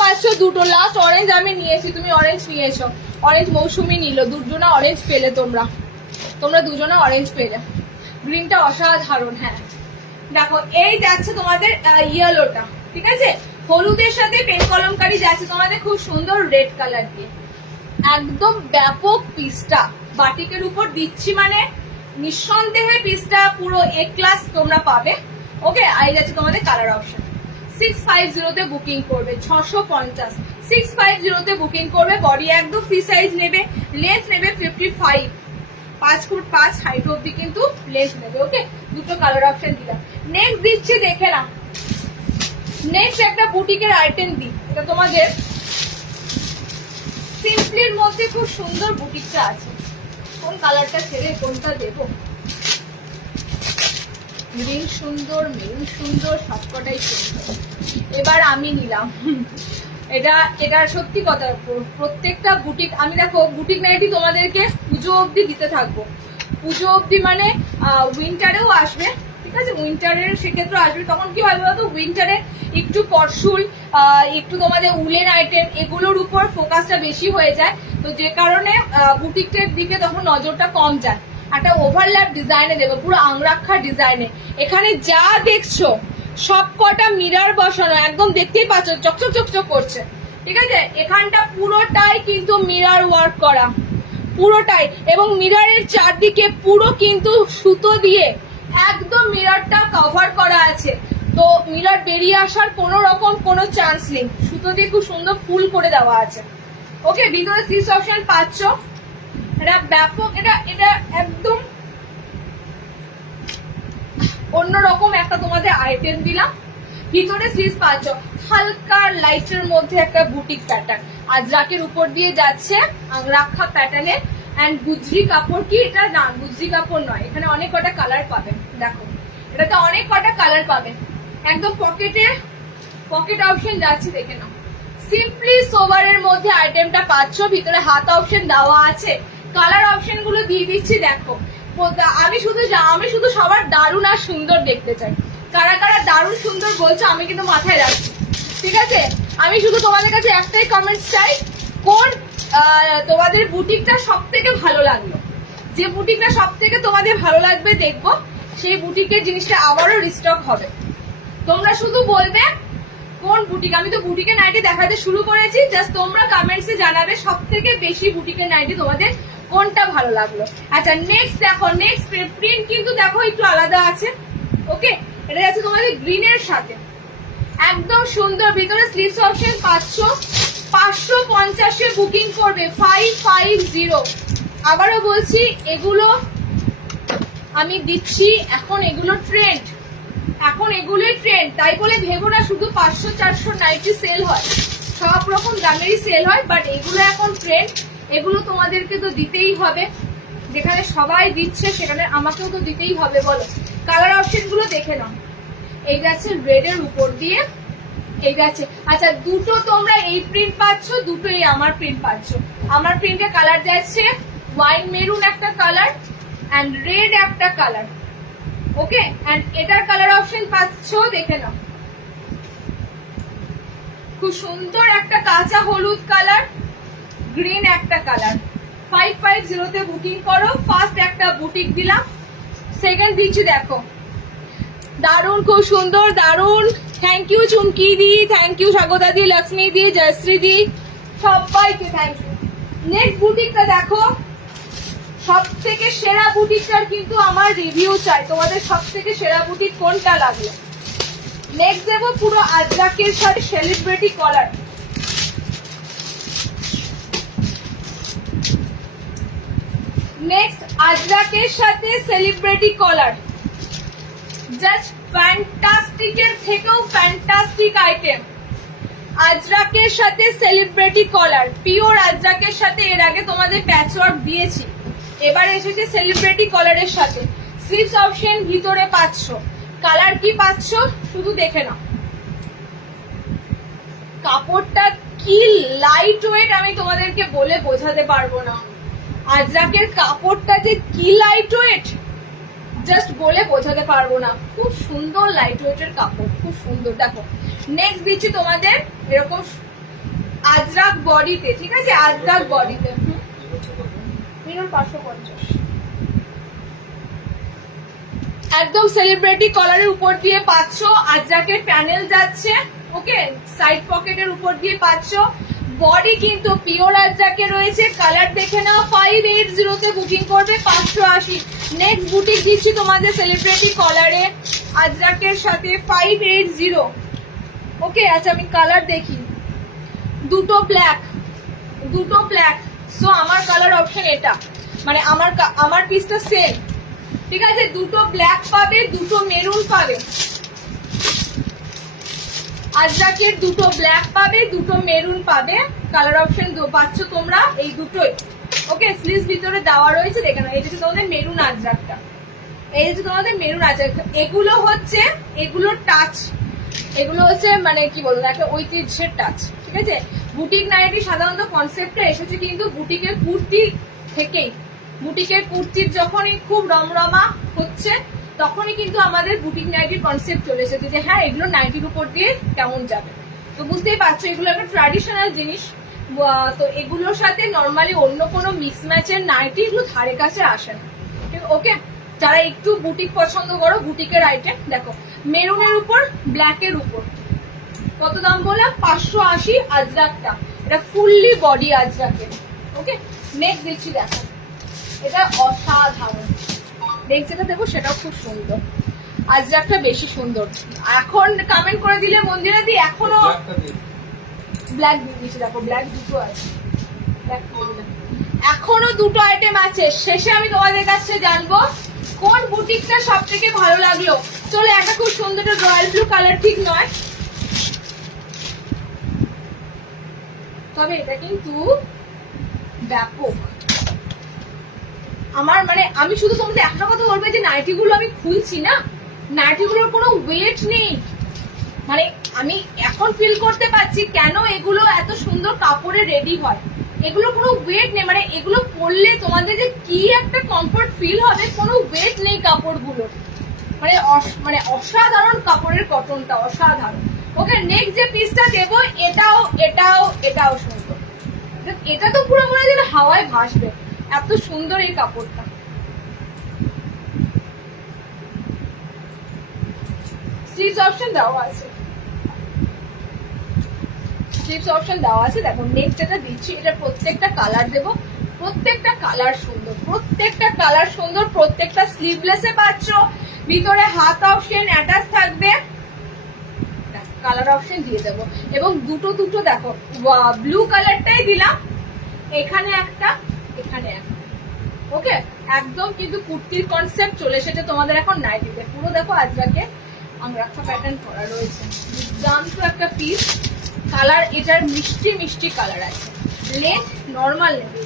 পাচ্ছ দুটো, লাস্ট অরেঞ্জ আমি নিয়েছি, তুমি অরেঞ্জ নিয়েছো, অরেঞ্জ মৌসুমি নিল, দুজনা অরেঞ্জ পেলে, তোমরা দুজনা অরেঞ্জ পেলে, গ্রিনটা অসাধারণ। হ্যাঁ দেখো এই যাচ্ছে তোমাদের ইয়েলোটা, ঠিক আছে, হলুদের সাথে পেন কলমকারি যাচ্ছে তোমাদের খুব সুন্দর রেড কালার দিয়ে, একদম ব্যাপক পিসটা বাটিকের উপর দিচ্ছি, মানে নিঃসন্দেহে পিসটা পুরো এ ক্লাস তোমরা পাবে। ওকে এই যাচ্ছে তোমাদের কালার অপশন। 650 তে বুকিং করবে, 650 650 তে বুকিং করবে। বডি একদম ফ্রি সাইজ নেবে, লেন্থ নেবে 55, 5 ফুট 5 হাইট অব্দি কিন্তু লেন্থ নেবে। ওকে দুটো কালার অপশন দিলাম। নেক্সট দিচ্ছি দেখে না, নেক্সট একটা বুটিকের আইটেম দিই, এটা তোমাদের সিম্পলির মধ্যে খুব সুন্দর বুটিকটা আছে। কোন কালারটা ছেড়ে কোনটা দেবো? গ্রিন সুন্দর, মেরুন সুন্দর, সবকটাই সুন্দর। এবার আমি নিলাম এটা সত্যি কথা, প্রত্যেকটা বুটিক আমি দেখো বুটিক নাইটি তোমাদেরকে পুজো অবধি দিতে থাকবো, পুজো অবধি মানে উইন্টারেও আসবে, ঠিক আছে, উইন্টারের সেক্ষেত্রে আসবে, তখন কি হয় বলতো, উইন্টারে একটু পরশুল, একটু তোমাদের উলের আইটেম এগুলোর উপর ফোকাসটা বেশি হয়ে যায়, তো যে কারণে বুটিকের দিকে তখন নজরটা কম যায়। একটা ওভারল্যাপ ডিজাইনে দেবো, পুরো আংরাক্ষা ডিজাইনে, এখানে যা দেখছো সব কটা মিরার বসানো, একদম দেখতেই পাচ্ছ চকচক চকচক করছে, ঠিক আছে, এখানটা পুরোটাই কিন্তু মিরার ওয়ার্ক করা, পুরোটাই, এবং মিরারের চারদিকে পুরো কিন্তু সুতো দিয়ে একদম মিরারটা কভার করা আছে, তো মিরার বেরিয়ে আসার কোনো রকম কোনো চান্স নেই, সুতো দিয়ে খুব সুন্দর ফুল করে দেওয়া আছে। ওকে ভিতরে সিক্স অপশন পাচ্ছ, এটা ব্যাপক, এটা একদম অন্যরকম একটা তোমাদের আইটেম দিলাম। ভিতরে স্লিভ পাচ্ছ, হালকা লাইটের মধ্যে একটা বুটিক প্যাটার্ন, আজরাকের উপর দিয়ে যাচ্ছে আংরাক্ষা প্যাটার্নে, এন্ড গুজরি কাপড়, কি এটা না গুজরি কাপড় নয়, এখানে অনেক কটা কালার পাবেন, দেখো এটাতে অনেক কটা কালার পাবেন, একদম পকেট অপশন যাচ্ছে, দেখে নাও। সিম্পলি সোভারের মধ্যে আইটেমটা পাচ্ছ, ভিতরে হাত অপশন দেওয়া আছে, কালার অপশন গুলো দিয়ে দিচ্ছি, দেখো আমি শুধু সবার দারুণ আর সুন্দর দেখতে চাই, কারা কারা দারুণ সুন্দর বলছো আমি কিন্তু মাথায় রাখছি, ঠিক আছে, আমি শুধু তোমাদের কাছে একটাই কমেন্টস চাই, কোন তোমাদের বুটিকটা সব থেকে ভালো লাগলো, যে বুটিকটা সব থেকে তোমাদের ভালো লাগবে দেখবো সেই বুটিকের জিনিসটা আবারও রিস্টক হবে। তোমরা শুধু বলবে কোন বুটিক, আমি তো বুটিকের নাইটি দেখাতে শুরু করেছি, জাস্ট তোমরা কমেন্টসে জানাবে সব থেকে বেশি বুটিকের নাইটি তোমাদের কোনটা ভালো লাগলো। আচ্ছা নেক্সট দেখো, নেক্সট প্রিন্ট কিন্তু দেখো একটু আলাদা আছে। ওকে, এটা আছে তোমাদের গ্রিনের সাথে, একদম সুন্দর, ভিতরে স্লিভস অপশন পাচ্ছ। 550 বুকিং করবে 550। আবারও বলছি এগুলো আমি দিচ্ছি, এখন এগুলো ট্রেন্ড, এখন এগুলোই ট্রেন্ড, তাই বলে ভেবো না শুধু 500-400 নাইটি সেল হয়, সব রকম দামেরই সেল হয়, বাট এগুলো এখন ট্রেন্ড, এগুলো তোমাদেরকে তো দিতেই হবে, যেখানে সবাই দিচ্ছে সেখানে আমাকেও তো দিতেই হবে বলো। কালার অপশন গুলো দেখে নাও, এই যাচ্ছে রেড এর উপর দিয়ে, এই যাচ্ছে। আচ্ছা দুটো তোমরা এই প্রিন্ট পাচ্ছ, দুটোই আমার প্রিন্ট পাচ্ছ। আমার প্রিন্টের কালার যাচ্ছে ওয়াইন মেরুন একটা কালার এন্ড রেড একটা কালার। ওকে, এন্ড এটার কালার অপশন পাচ্ছ, দেখে নাও, খুব সুন্দর একটা কাঁচা হলুদ কালার, গ্রিন একটা কালার। 550 তে বুকিং করো। ফার্স্ট একটা বুটিক দিলাম, সেকেন্ড দিচ্ছি দেখো, দারুন, খুব সুন্দর, দারুন। থ্যাংক ইউ চুমকি দি, থ্যাংক ইউ স্বাগতা দি, লক্ষ্মী দি, জয়শ্রী দি, সবাইকে থ্যাংক ইউ। নেক্সট বুটিকটা দেখো, সব থেকে সেরা বুটিকটার কিন্তু আমার রিভিউ চাই, তোমাদের সব থেকে সেরা বুটিক কোনটা লাগলো। নেক্সট দেবো পুরো আজরাকের সাথে সেলিব্রিটি কলার, নেক্সট আজরাকের সাথে সেলিব্রিটি কলার, জাস্ট ফ্যান্টাস্টিকের থেকেও ফ্যান্টাস্টিক আইটেম। আজরাকের সাথে সেলিব্রিটি কলার, পিওর আজরাকের সাথে এর আগে তোমাদের প্যাচওয়ার্ক দিয়েছি, এবার এসেছে সেলিব্রিটি কলারের সাথে। স্লিভস অপশন ভিতরে পাচ্ছ, কালার কি পাচ্ছ শুধু দেখে নাও, কাপড়টা কি লাইট ওয়েট আমি তোমাদেরকে বলে বোঝাতে পারবো না। আজরাকের কাপড়টা যে কি লাইট ওয়েট জাস্ট বলে বোঝাতে পারবো না, খুব সুন্দর লাইট ওয়েটের কাপড়, খুব সুন্দর। দেখো নেক্সট দিচ্ছি তোমাদের এরকম আজরাক বডিতে, ঠিক আছে, আজরাক বডিতে 550, একদম সেলিব্রিটি কলারের উপর দিয়ে পাচ্ছ, আজরাকের প্যানেল যাচ্ছে। ওকে, সাইড পকেটের উপর দিয়ে পাচ্ছ, বডি কিন্তু পিওর আজরাকে রয়েছে। কালার দেখে নাও, 580 তে বুকিং করবে 580। নেক্সট বুটিক দিচ্ছি তোমাদের সেলিব্রিটি কলারে আজরাকের সাথে 580। ওকে, আচ্ছা আমি কালার দেখি, দুটো ব্ল্যাক, দুটো ব্ল্যাক, সো আমার কালার অপশন এটা, মানে আমার পিসটা সেম, ঠিক আছে। দুটো ব্ল্যাক পাবে, দুটো মেরুন পাবে, আজরাকের দুটো ব্ল্যাক পাবে, দুটো মেরুন পাবে, কালার অপশন পাচ্ছ তোমরা এই দুটোই। ওকে, স্লিভস ভিতরে দেওয়া রয়েছে, দেখে নাও, এটা হচ্ছে তোমাদের মেরুন আজরাকটা, এই হচ্ছে তোমাদের মেরুন আজরাক। এগুলো হচ্ছে, এগুলো টাচ, এগুলো হচ্ছে মানে কি বলবো, একটা ঐতিহ্যের টাচ, ঠিক আছে। বুটিক নাইটি সাধারণত কনসেপ্টটা এসেছে কিন্তু বুটিকের কুর্তি থেকেই, বুটিকের কুর্তির যখনই খুব রমরমা হচ্ছে তখনই কিন্তু আমাদের বুটিক নাইটির কনসেপ্ট চলে এসেছে যে হ্যাঁ এগুলো নাইটির উপর দিয়ে কেমন যাবে। তো বুঝতেই পারছো এগুলো একটা ট্র্যাডিশনাল জিনিস, তো এগুলোর সাথে নর্মালি অন্য কোনো মিক্স ম্যাচের নাইটি এগুলো ধারে কাছে আসে না। ওকে, যারা একটু বুটিক পছন্দ করো, বুটিকের আইটেম দেখো, মেরুনের উপর ব্ল্যাকের উপর, কত দাম বললাম 580 আজরাকটা, এটা ফুললি বডি আজরাকের। ওকে, নেক্সট দিচ্ছি দেখো, এটা অসাধারণ। নেক্সট যেটা দেবো সেটাও খুব সুন্দর, আজরাকটা বেশি সুন্দর। এখন কমেন্ট করে দিলে মন্দিরা দি, এখনো ব্ল্যাক দিয়ে দিচ্ছি, দেখো ব্ল্যাক দুটো আছে, ব্ল্যাক এখনো দুটো আইটেম আছে। শেষে আমি তোমাদের কাছে জানবো কোন বুটিকটা সব থেকে ভালো লাগলো। চলো, একটা খুব সুন্দর রয়্যাল ব্লু কালার, ঠিক নয় তবে এটা কিন্তু ব্যাপক। আমার মানে আমি শুধু তোমাদের একটা কথা বলবো যে নাইটিগুলো আমি খুলছি না, নাইটিগুলোর কোনো ওয়েট নেই, মানে আমি এখন ফিল করতে পারছি কেন এগুলো এত সুন্দর কাপড়ে রেডি হয়। এগুলো কোনো ওয়েট নেই, মানে এগুলো পরলে তোমাদের যে কি একটা কমফর্ট ফিল হবে, কোনো ওয়েট নেই কাপড়গুলোর, মানে অসাধারণ কাপড়ের কটনটা, অসাধারণ। ওকে, নেক্সট যে পিসটা দেবো এটাও এটাও এটাও সুন্দর, এটা তো পুরো মনে হয় যেন হাওয়ায় ভাসবে, এত সুন্দর এই কাপড়টা। স্লিভস অপশন দেওয়া আছে, স্লিভস অপশন দেওয়া আছে। দেখো নেক্সট যেটা দিচ্ছি, এটা প্রত্যেকটা কালার দেবো, প্রত্যেকটা কালার সুন্দর, প্রত্যেকটা কালার সুন্দর, প্রত্যেকটা স্লিভলেসে পাচ্ছ। ভিতরে হাত অপশন অ্যাটাচ থাকবে, কালার অপশন দিয়ে দেবো। এবং দুটো দুটো দেখো ব্লু কালারটাই দিলাম, এখানে একটা এখানে একটা। ওকে, একদম কিন্তু কুর্তির কনসেপ্ট চলে এসেছে তোমাদের এখন নাইটিতে। পুরো দেখো আজরাকে আংরাক্ষা প্যাটার্ন করা রয়েছে, দুর্দান্ত একটা পিস। কালার এটার মিষ্টি মিষ্টি কালার আছে। লেন্থ নর্মাল নেবে,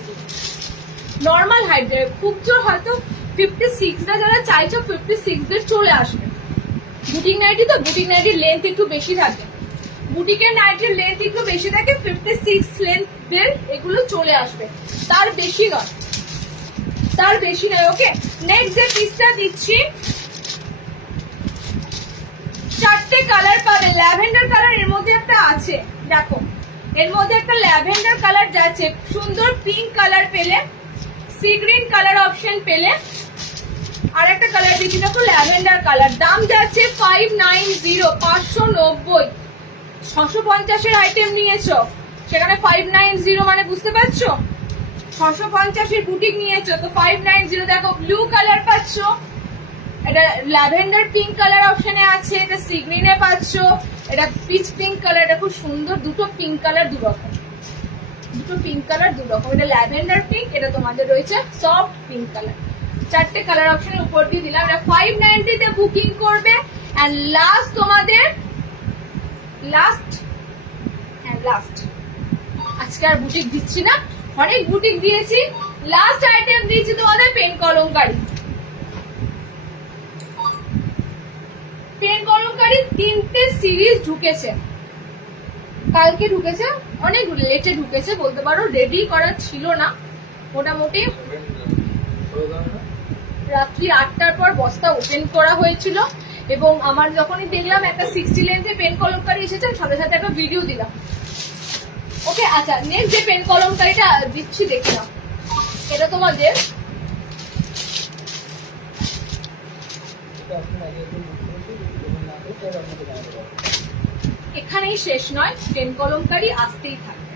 নর্মাল হাইট দেবে। খুব জোর হয়তো 56 না, যারা চাইছো 56 দের চলে আসবে। বুটিক নাইটি তো, বুটিক নাইটির লেন্থ একটু বেশি থাকে, বুটিকের নাইটির লেন্থ একটু বেশি থাকে, 56 লেন্থের এগুলো চলে আসবে, তার বেশি নয়, তার বেশি নয়। ওকে, নেক্সট যে পিসটা দিচ্ছি, চারটে কালার পাবে। ল্যাভেন্ডার কালার এর মধ্যে একটা আছে, দেখো এর মধ্যে একটা ল্যাভেন্ডার কালার যাচ্ছে, সুন্দর পিঙ্ক কালার পেলে, সি গ্রিন কালার অপশন পেলে, আর একটা কালার দিচ্ছি দেখো ল্যাভেন্ডার কালার। দাম যাচ্ছে 590, 590। 650-এর আইটেম নিয়েছো, সেখানে 590 মানে বুঝতে পারছো, 650-এর বুটিক নিয়েছো তো 590। দেখো ব্লু কালার পাচ্ছ, এটা ল্যাভেন্ডার পিঙ্ক কালার অপশনে আছে, এটা সি গ্রিনে পাচ্ছ, এটা পিচ পিঙ্ক কালার, এটা খুব সুন্দর। দুটো পিঙ্ক কালার দু রকম, দুটো পিঙ্ক কালার দু রকম, এটা ল্যাভেন্ডার পিঙ্ক, এটা তোমাদের রয়েছে সফট পিঙ্ক কালার। চারটে কালার অপশনের উপর দিয়ে দিলাম। এটা 590 তে বুকিং করবে। এন্ড লাস্ট তোমাদের লাস্ট আজকে আর বুটিক দিচ্ছি না, অনেক বুটিক দিয়েছি। লাস্ট আইটেম দিয়েছি তোমাদের পেন কলমকারি। পেন কলমকারি 3টে সিরিজ ঢুকেছে, কালকে ঢুকেছে, অনেক লেটে ঢুকেছে বলতে পারো, রেডি করা ছিল না। মোটামুটি রাত্রি 8টার পর বস্তা ওপেন করা হয়েছিল, এবং আমার যখনই দেখলাম একটা 60 লেন্থে পেন কলমকারি এসেছে, সাথে সাথে একটা ভিডিও দিলাম। ওকে, আচ্ছা নেক্সট যে পেন কলমকারিটা দিচ্ছি দেখে নাও। এটা তোমাদের এখানেই শেষ নয়, পেন কলমকারি আসতেই থাকবে।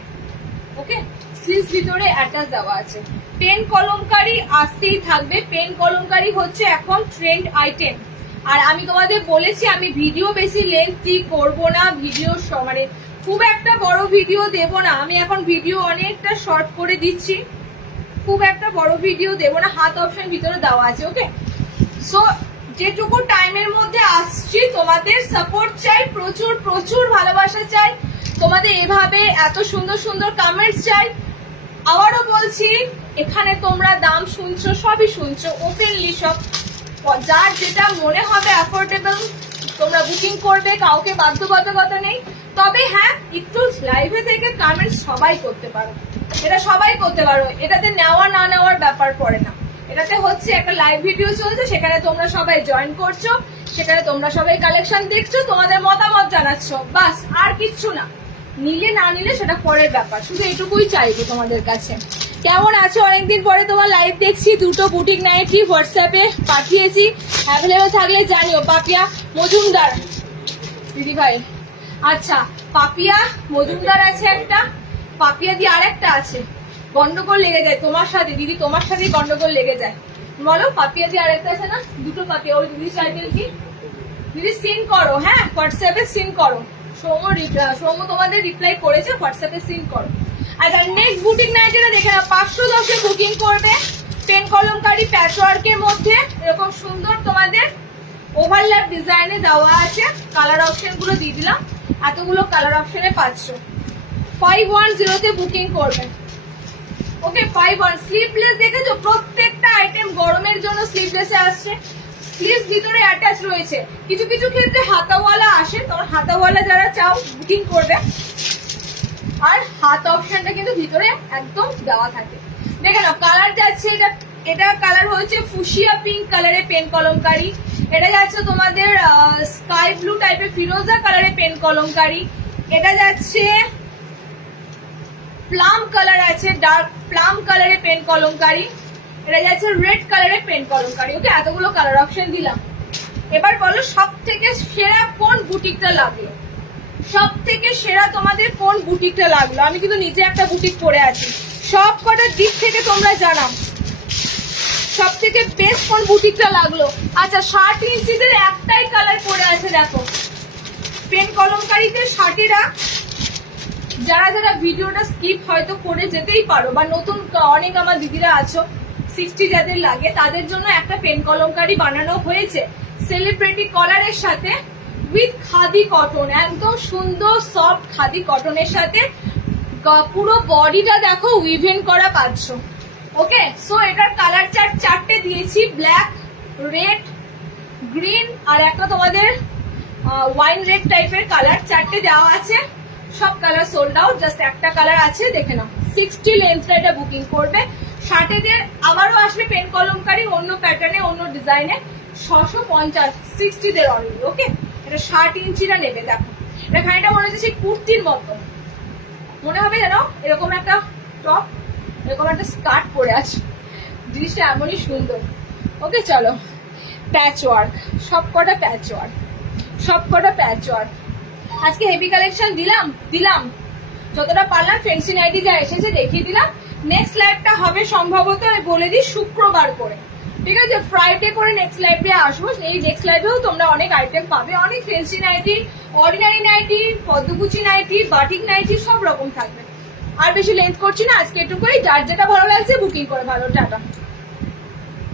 ওকে, স্লিভস ভিতরে অ্যাটাচ দেওয়া আছে, পেন কলমকারি আসতেই থাকবে। পেন কলমকারি হচ্ছে এখন ট্রেন্ড আইটেম। আর আমি তোমাদের বলেছি আমি ভিডিও বেশি লেন্থি করব না, ভিডিও মানে খুব একটা বড় ভিডিও দেব না। আমি এখন ভিডিও অনেকটা শর্ট করে দিচ্ছি, খুব একটা বড় ভিডিও দেব না। হাত অপশন ভিতরে দেওয়া আছে। ওকে, সো যেটুকু টাইমের মধ্যে আসছি, তোমাদের সাপোর্ট চাই, প্রচুর প্রচুর ভালোবাসা চাই, তোমাদের এভাবে এত সুন্দর সুন্দর কমেন্টস চাই। আবারও বলছি, এখানে তোমরা দাম শুনছো, সবই শুনছো ওপেনলি, সব যার যেটা মনে হবে অ্যাফোর্ডেবল তোমরা বুকিং করবে, কাউকে বাধ্যবাধকতা নেই। তবে হ্যাঁ, একটু লাইভে থেকে কমেন্টস সবাই করতে পারো, এটা সবাই করতে পারো, এটাতে নেওয়া না নেওয়ার ব্যাপার পড়ে না। এটাতে হচ্ছে একটা লাইভ ভিডিও চলছে, সেখানে তোমরা সবাই জয়েন করছো, সেখানে তোমরা সবাই কালেকশন দেখছো, তোমাদের মতামত জানাচ্ছ, বাস আর কিচ্ছু না। নিলে না নিলে সেটা পরের ব্যাপার, শুধু এটুকুই চাইবো তোমাদের কাছে। কেমন আছো? অনেকদিন পরে তোমার লাইভ দেখছি। দুটো বুটিক নাইটি হোয়াটসঅ্যাপে পাঠিয়েছি, অ্যাভেলেবল থাকলে জানিও। পাপিয়া মজুমদার দিদি ভাই, আচ্ছা পাপিয়া মজুমদার আছে একটা, পাপিয়া দিয়ে আর একটা আছে, গন্ডগোল লেগে যায় তোমার সাথে দিদি, তোমার সাথেই গন্ডগোল লেগে যায়। বলো পাপিয়া দিয়ে আরেকটা আছে না, দুটো পাপিয়া। ওই দিদি টাইটেল কি দিদি? সিন করো, হ্যাঁ হোয়াটসঅ্যাপে সিন করো। সৌম্য তোমাদের রিপ্লাই করেছে, হোয়াটসঅ্যাপে সিন করো। আচ্ছা নেক্সট বুটিক নাইটিটা দেখে নাও। 510-এ বুকিং করবে। পেন কলমকারি প্যাচওয়ার্কের মধ্যে এরকম সুন্দর তোমাদের ওভারল্যাপ ডিজাইনে দেওয়া আছে। কালার অপশন গুলো দিয়ে দিলাম, এতগুলো কালার অপশনে পাচ্ছ। 510-তে বুকিং করবে। ওকে, 51 স্লিভলেস দেখেছো, প্রত্যেকটা আইটেম গরমের জন্য স্লিভলেসে আসছে। স্লিভস ভিতরে অ্যাটাচ রয়েছে, কিছু কিছু ক্ষেত্রে হাতাওয়ালা আসে, তোমার হাতাওয়ালা যারা চাও বুকিং করবে। আর হাত অপশনটা কিন্তু ভিতরে একদম দেওয়া থাকে। দেখে নাও কালার যাচ্ছে, এটা কালার হচ্ছে ফুশিয়া পিঙ্ক কালারে পেন কলমকারি। এটা যাচ্ছে তোমাদের স্কাই ব্লু টাইপের ফিরোজা কালারে পেন কলমকারি। এটা যাচ্ছে প্লাম কালার আছে, ডার্ক প্লাম কালারে পেন কলমকারি, এটা যাচ্ছে রেড কালারে পেন কলমকারি। ওকে, এতগুলো কালার অপশন দিলাম। এবার বলো সব থেকে সেরা কোন বুটিকটা লাগলো, সব থেকে সেরা তোমাদের কোন বুটিকটা লাগলো। আমি কিন্তু নিজে একটা বুটিক পরে আছি, সব কটার দিক থেকে তোমরা জানাও সব থেকে বেস্ট কোন বুটিকটা লাগলো। আচ্ছা, 60 ইঞ্চিদের একটাই কালার পরে আছে, দেখো পেন কলমকারিতে 60-এরা যারা যারা ভিডিওটা স্কিপ হয়তো করে যেতেই পারো, বা নতুন অনেক আমার দিদিরা আছো 60 যাদের লাগে, তাদের জন্য একটা পেন কলমকারি বানানো হয়েছে সেলিব্রিটি কলারের সাথে উইথ খাদি কটন, একদম সুন্দর সফট খাদি কটনের সাথে পুরো বডিটা দেখো উইভেন করা পাচ্ছ। ওকে, সো এটার কালার চারটে দিয়েছি, ব্ল্যাক, রেড, গ্রিন আর একটা তোমাদের ওয়াইন রেড টাইপের কালার, চারটে দেওয়া আছে। সব কালার সোল্ড আউট, জাস্ট একটা কালার আছে, দেখে নাও। 60 লেন্থটা এটা বুকিং করবে। 60-দের আবারও আসবে পেন কলমকারি অন্য প্যাটার্নে অন্য ডিজাইনে, 650 60-দের অলরেডি। ওকে, এটা 60 ইঞ্চিটা নেবে। দেখো এটা খানিকটা মনে হচ্ছে সেই কুর্তির মতো মনে হবে, জানো এরকম একটা টপ, এরকম একটা স্কার্ট পরে আছে, জিনিসটা এমনই সুন্দর। ওকে, চলো প্যাচ ওয়ার্ক, সব কটা প্যাচ ওয়ার্ক, সব কটা প্যাচ ওয়ার্ক। আজকে হেভি কালেকশন দিলাম যতটা পারলাম, ফ্যান্সি নাইটি যা এসেছে দেখিয়ে দিলাম। নেক্সট লাইভটা হবে সম্ভবত আমি বলে দিই শুক্রবার করে, ঠিক আছে? ফ্রাইডে করে নেক্সট লাইভে আসবো। এই নেক্সট লাইভেও তোমরা অনেক আইটেম পাবে, অনেক ফ্যান্সি নাইটি, অর্ডিনারি নাইটি, পদ্মকুচি নাইটি, বাটিক নাইটি, সব রকম থাকবে। আর বেশি লেন্থ করছি না আজকে, এটুকুই। যার যেটা ভালো লাগছে বুকিং করে ভালো। টাটা।